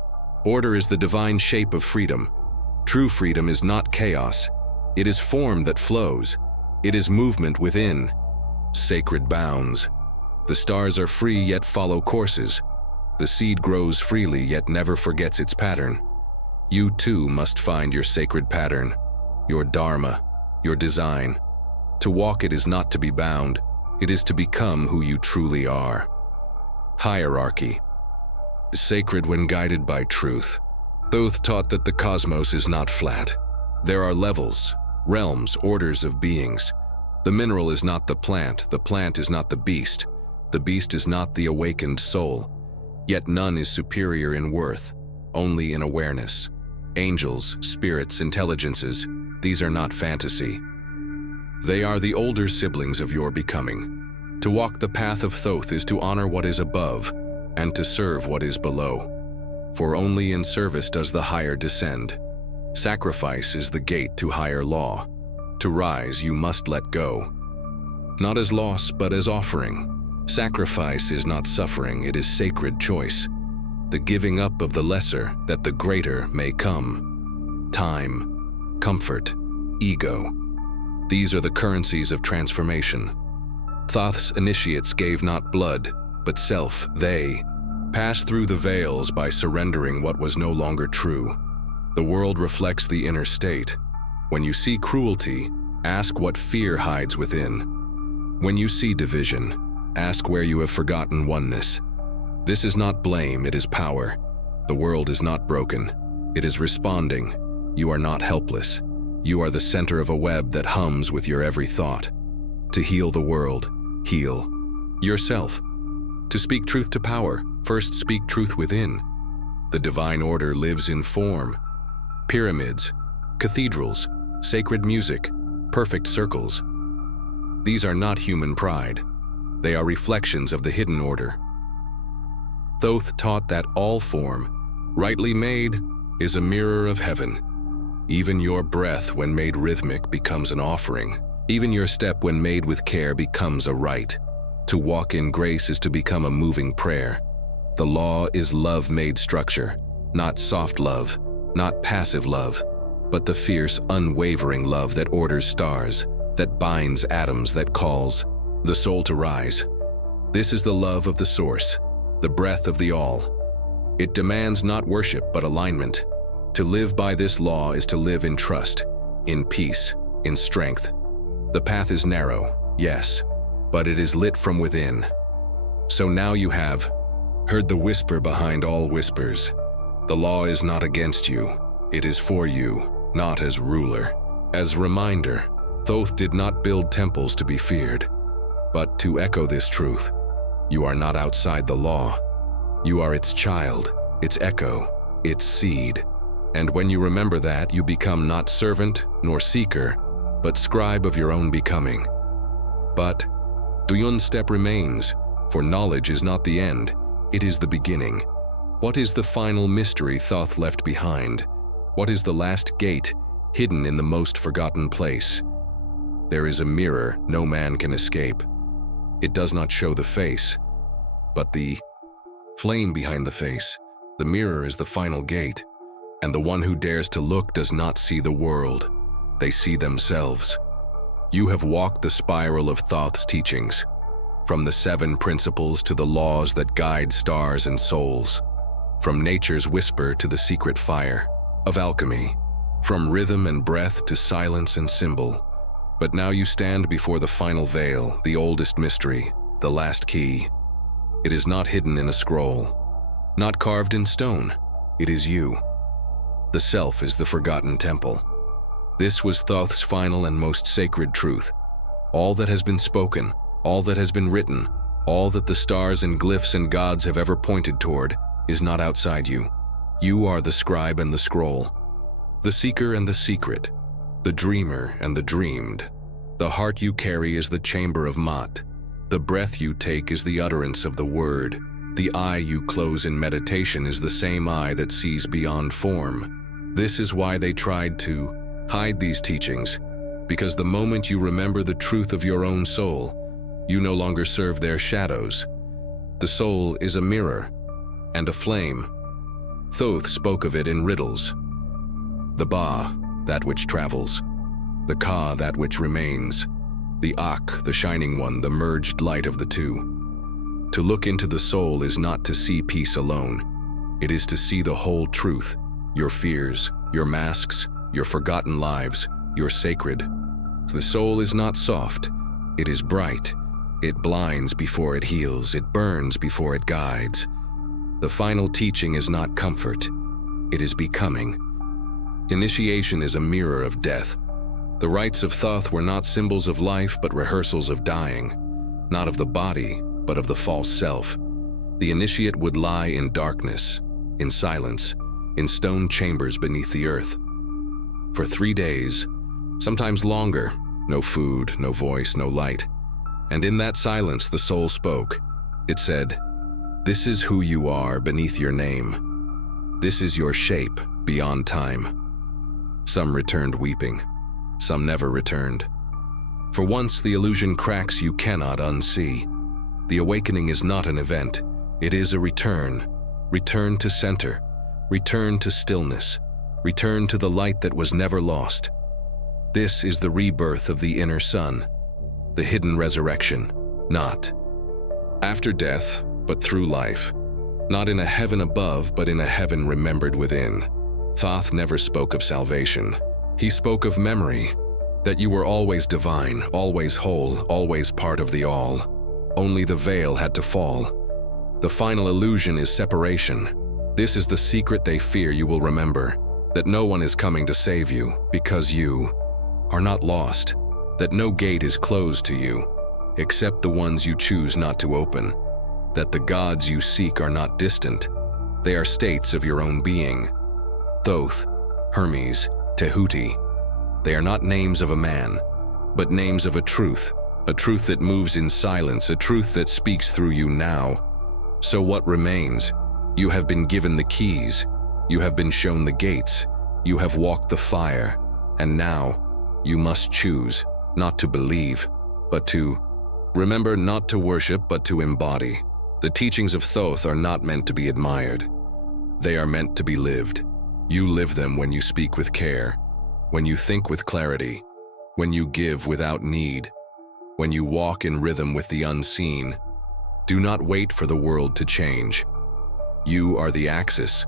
Order is the divine shape of freedom. True freedom is not chaos. It is form that flows. It is movement within. Sacred bounds. The stars are free yet follow courses. The seed grows freely yet never forgets its pattern. You too must find your sacred pattern, your dharma, your design. To walk it is not to be bound, it is to become who you truly are. Hierarchy. Sacred when guided by truth. Thoth taught that the cosmos is not flat. There are levels, realms, orders of beings. The mineral is not the plant is not the beast is not the awakened soul. Yet none is superior in worth, only in awareness. Angels, spirits, intelligences, these are not fantasy. They are the older siblings of your becoming. To walk the path of Thoth is to honor what is above and to serve what is below. For only in service does the higher descend. Sacrifice is the gate to higher law. To rise, you must let go. Not as loss, but as offering. Sacrifice is not suffering, it is sacred choice. The giving up of the lesser that the greater may come. Time, comfort, ego. These are the currencies of transformation. Thoth's initiates gave not blood, but self. They passed through the veils by surrendering what was no longer true. The world reflects the inner state. When you see cruelty, ask what fear hides within. When you see division, ask where you have forgotten oneness. This is not blame, it is power. The world is not broken, it is responding. You are not helpless. You are the center of a web that hums with your every thought. To heal the world, heal yourself. To speak truth to power, first speak truth within. The divine order lives in form. Pyramids, cathedrals, sacred music, perfect circles. These are not human pride. They are reflections of the hidden order. Thoth taught that all form, rightly made, is a mirror of heaven. Even your breath, when made rhythmic, becomes an offering. Even your step, when made with care, becomes a rite. To walk in grace is to become a moving prayer. The law is love made structure, not soft love, not passive love, but the fierce, unwavering love that orders stars, that binds atoms, that calls the soul to rise. This is the love of the source, the breath of the all. It demands not worship, but alignment. To live by this law is to live in trust, in peace, in strength. The path is narrow, yes, but it is lit from within. So now you have heard the whisper behind all whispers. The law is not against you, it is for you, not as ruler. As reminder, Thoth did not build temples to be feared, but to echo this truth. You are not outside the law. You are its child, its echo, its seed. And when you remember that, you become not servant nor seeker, but scribe of your own becoming. But the one step remains, for knowledge is not the end, it is the beginning. What is the final mystery Thoth left behind? What is the last gate, hidden in the most forgotten place? There is a mirror no man can escape. It does not show the face, but the flame behind the face. The mirror is the final gate, and the one who dares to look does not see the world. They see themselves. You have walked the spiral of Thoth's teachings, from the 7 principles to the laws that guide stars and souls, from nature's whisper to the secret fire of alchemy, from rhythm and breath to silence and symbol. But now you stand before the final veil, the oldest mystery, the last key. It is not hidden in a scroll, not carved in stone. It is you. The self is the forgotten temple. This was Thoth's final and most sacred truth. All that has been spoken, all that has been written, All that the stars and glyphs and gods have ever pointed toward is not outside you. You are the scribe and the scroll, the seeker and the secret, the dreamer and the dreamed. The heart you carry is the chamber of Ma'at. The breath you take is the utterance of the word. The eye you close in meditation is the same eye that sees beyond form. This is why they tried to hide these teachings, because the moment you remember the truth of your own soul, you no longer serve their shadows. The soul is a mirror and a flame. Thoth spoke of it in riddles. The Ba, that which travels. The Ka, that which remains. The Ak, the shining one, the merged light of the two. To look into the soul is not to see peace alone. It is to see the whole truth, your fears, your masks, your forgotten lives, your sacred. The soul is not soft. It is bright. It blinds before it heals. It burns before it guides. The final teaching is not comfort. It is becoming. Initiation is a mirror of death. The rites of Thoth were not symbols of life, but rehearsals of dying. Not of the body, but of the false self. The initiate would lie in darkness, in silence, in stone chambers beneath the earth. For 3 days, sometimes longer, no food, no voice, no light. And in that silence the soul spoke. It said, "This is who you are beneath your name. This is your shape beyond time." Some returned weeping. Some never returned. For once the illusion cracks you cannot unsee. The awakening is not an event. It is a return. Return to center. Return to stillness. Return to the light that was never lost. This is the rebirth of the inner sun. The hidden resurrection. Not after death, but through life. Not in a heaven above, but in a heaven remembered within. Thoth never spoke of salvation. He spoke of memory, that you were always divine, always whole, always part of the all. Only the veil had to fall. The final illusion is separation. This is the secret they fear you will remember, that no one is coming to save you, because you are not lost, that no gate is closed to you, except the ones you choose not to open, that the gods you seek are not distant. They are states of your own being. Thoth, Hermes, Tehuti. They are not names of a man, but names of a truth that moves in silence, a truth that speaks through you now. So what remains? You have been given the keys. You have been shown the gates. You have walked the fire. And now, you must choose, not to believe, but to remember, not to worship, but to embody. The teachings of Thoth are not meant to be admired. They are meant to be lived. You live them when you speak with care, when you think with clarity, when you give without need, when you walk in rhythm with the unseen. Do not wait for the world to change. You are the axis.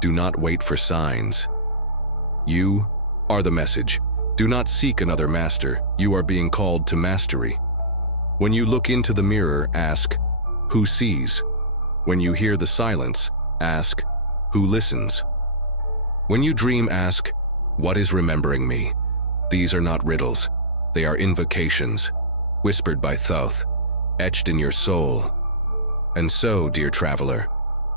Do not wait for signs. You are the message. Do not seek another master. You are being called to mastery. When you look into the mirror, ask, who sees? When you hear the silence, ask, who listens? When you dream, ask, what is remembering me? These are not riddles. They are invocations, whispered by Thoth, etched in your soul. And so, dear traveler,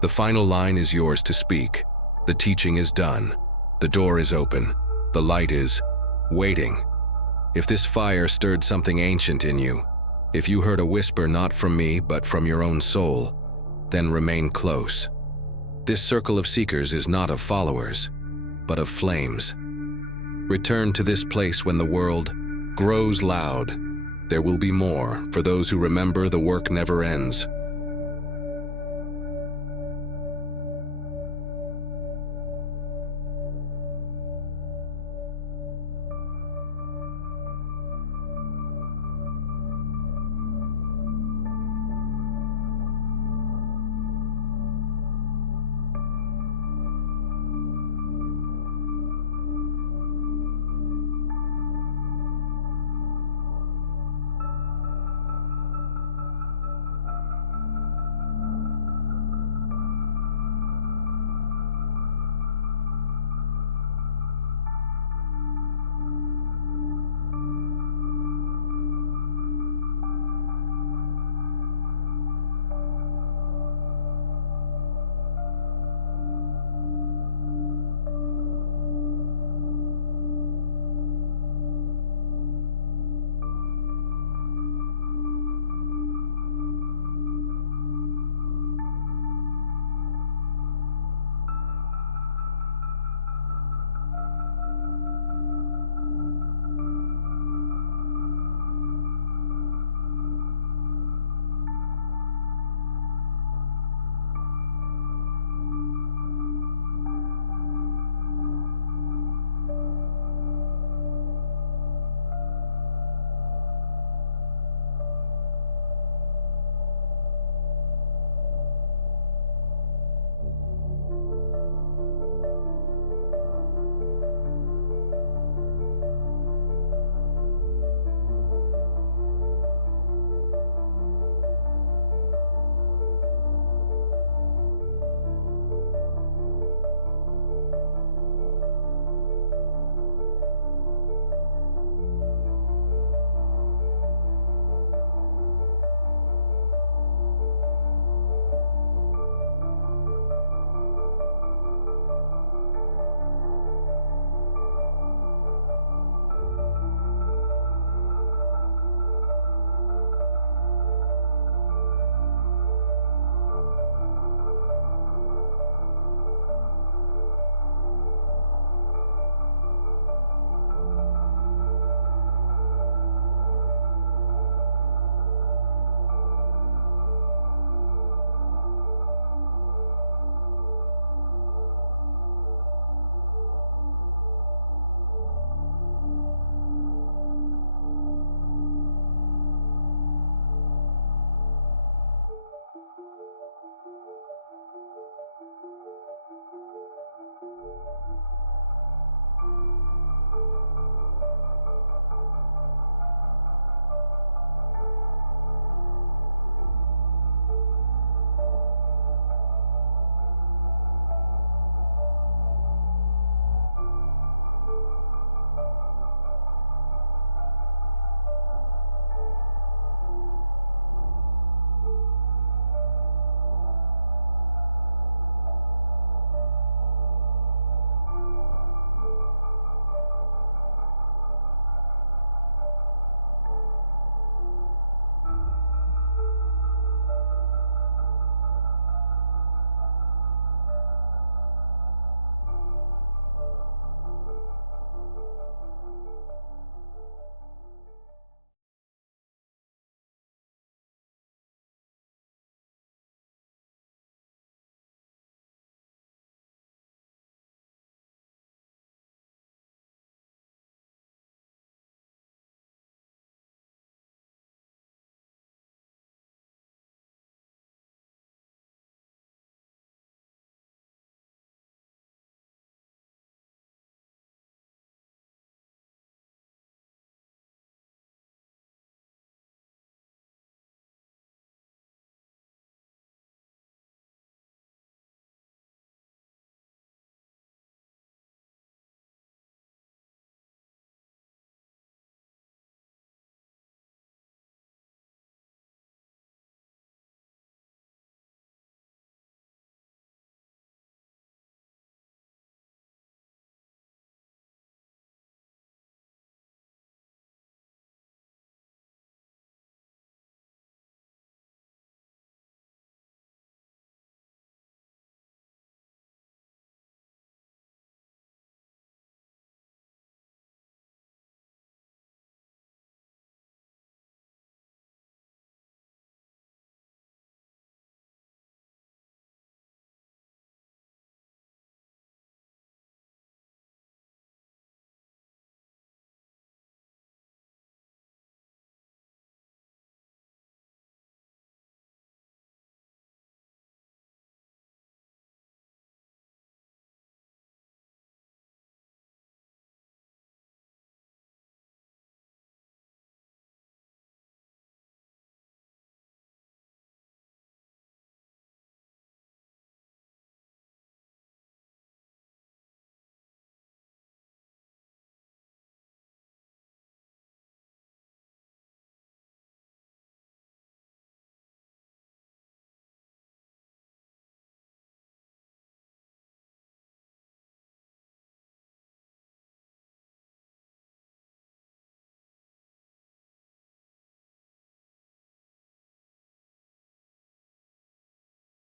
the final line is yours to speak. The teaching is done. The door is open. The light is waiting. If this fire stirred something ancient in you, if you heard a whisper not from me but from your own soul, then remain close. This circle of seekers is not of followers, but of flames. Return to this place when the world grows loud. There will be more. For those who remember, the work never ends.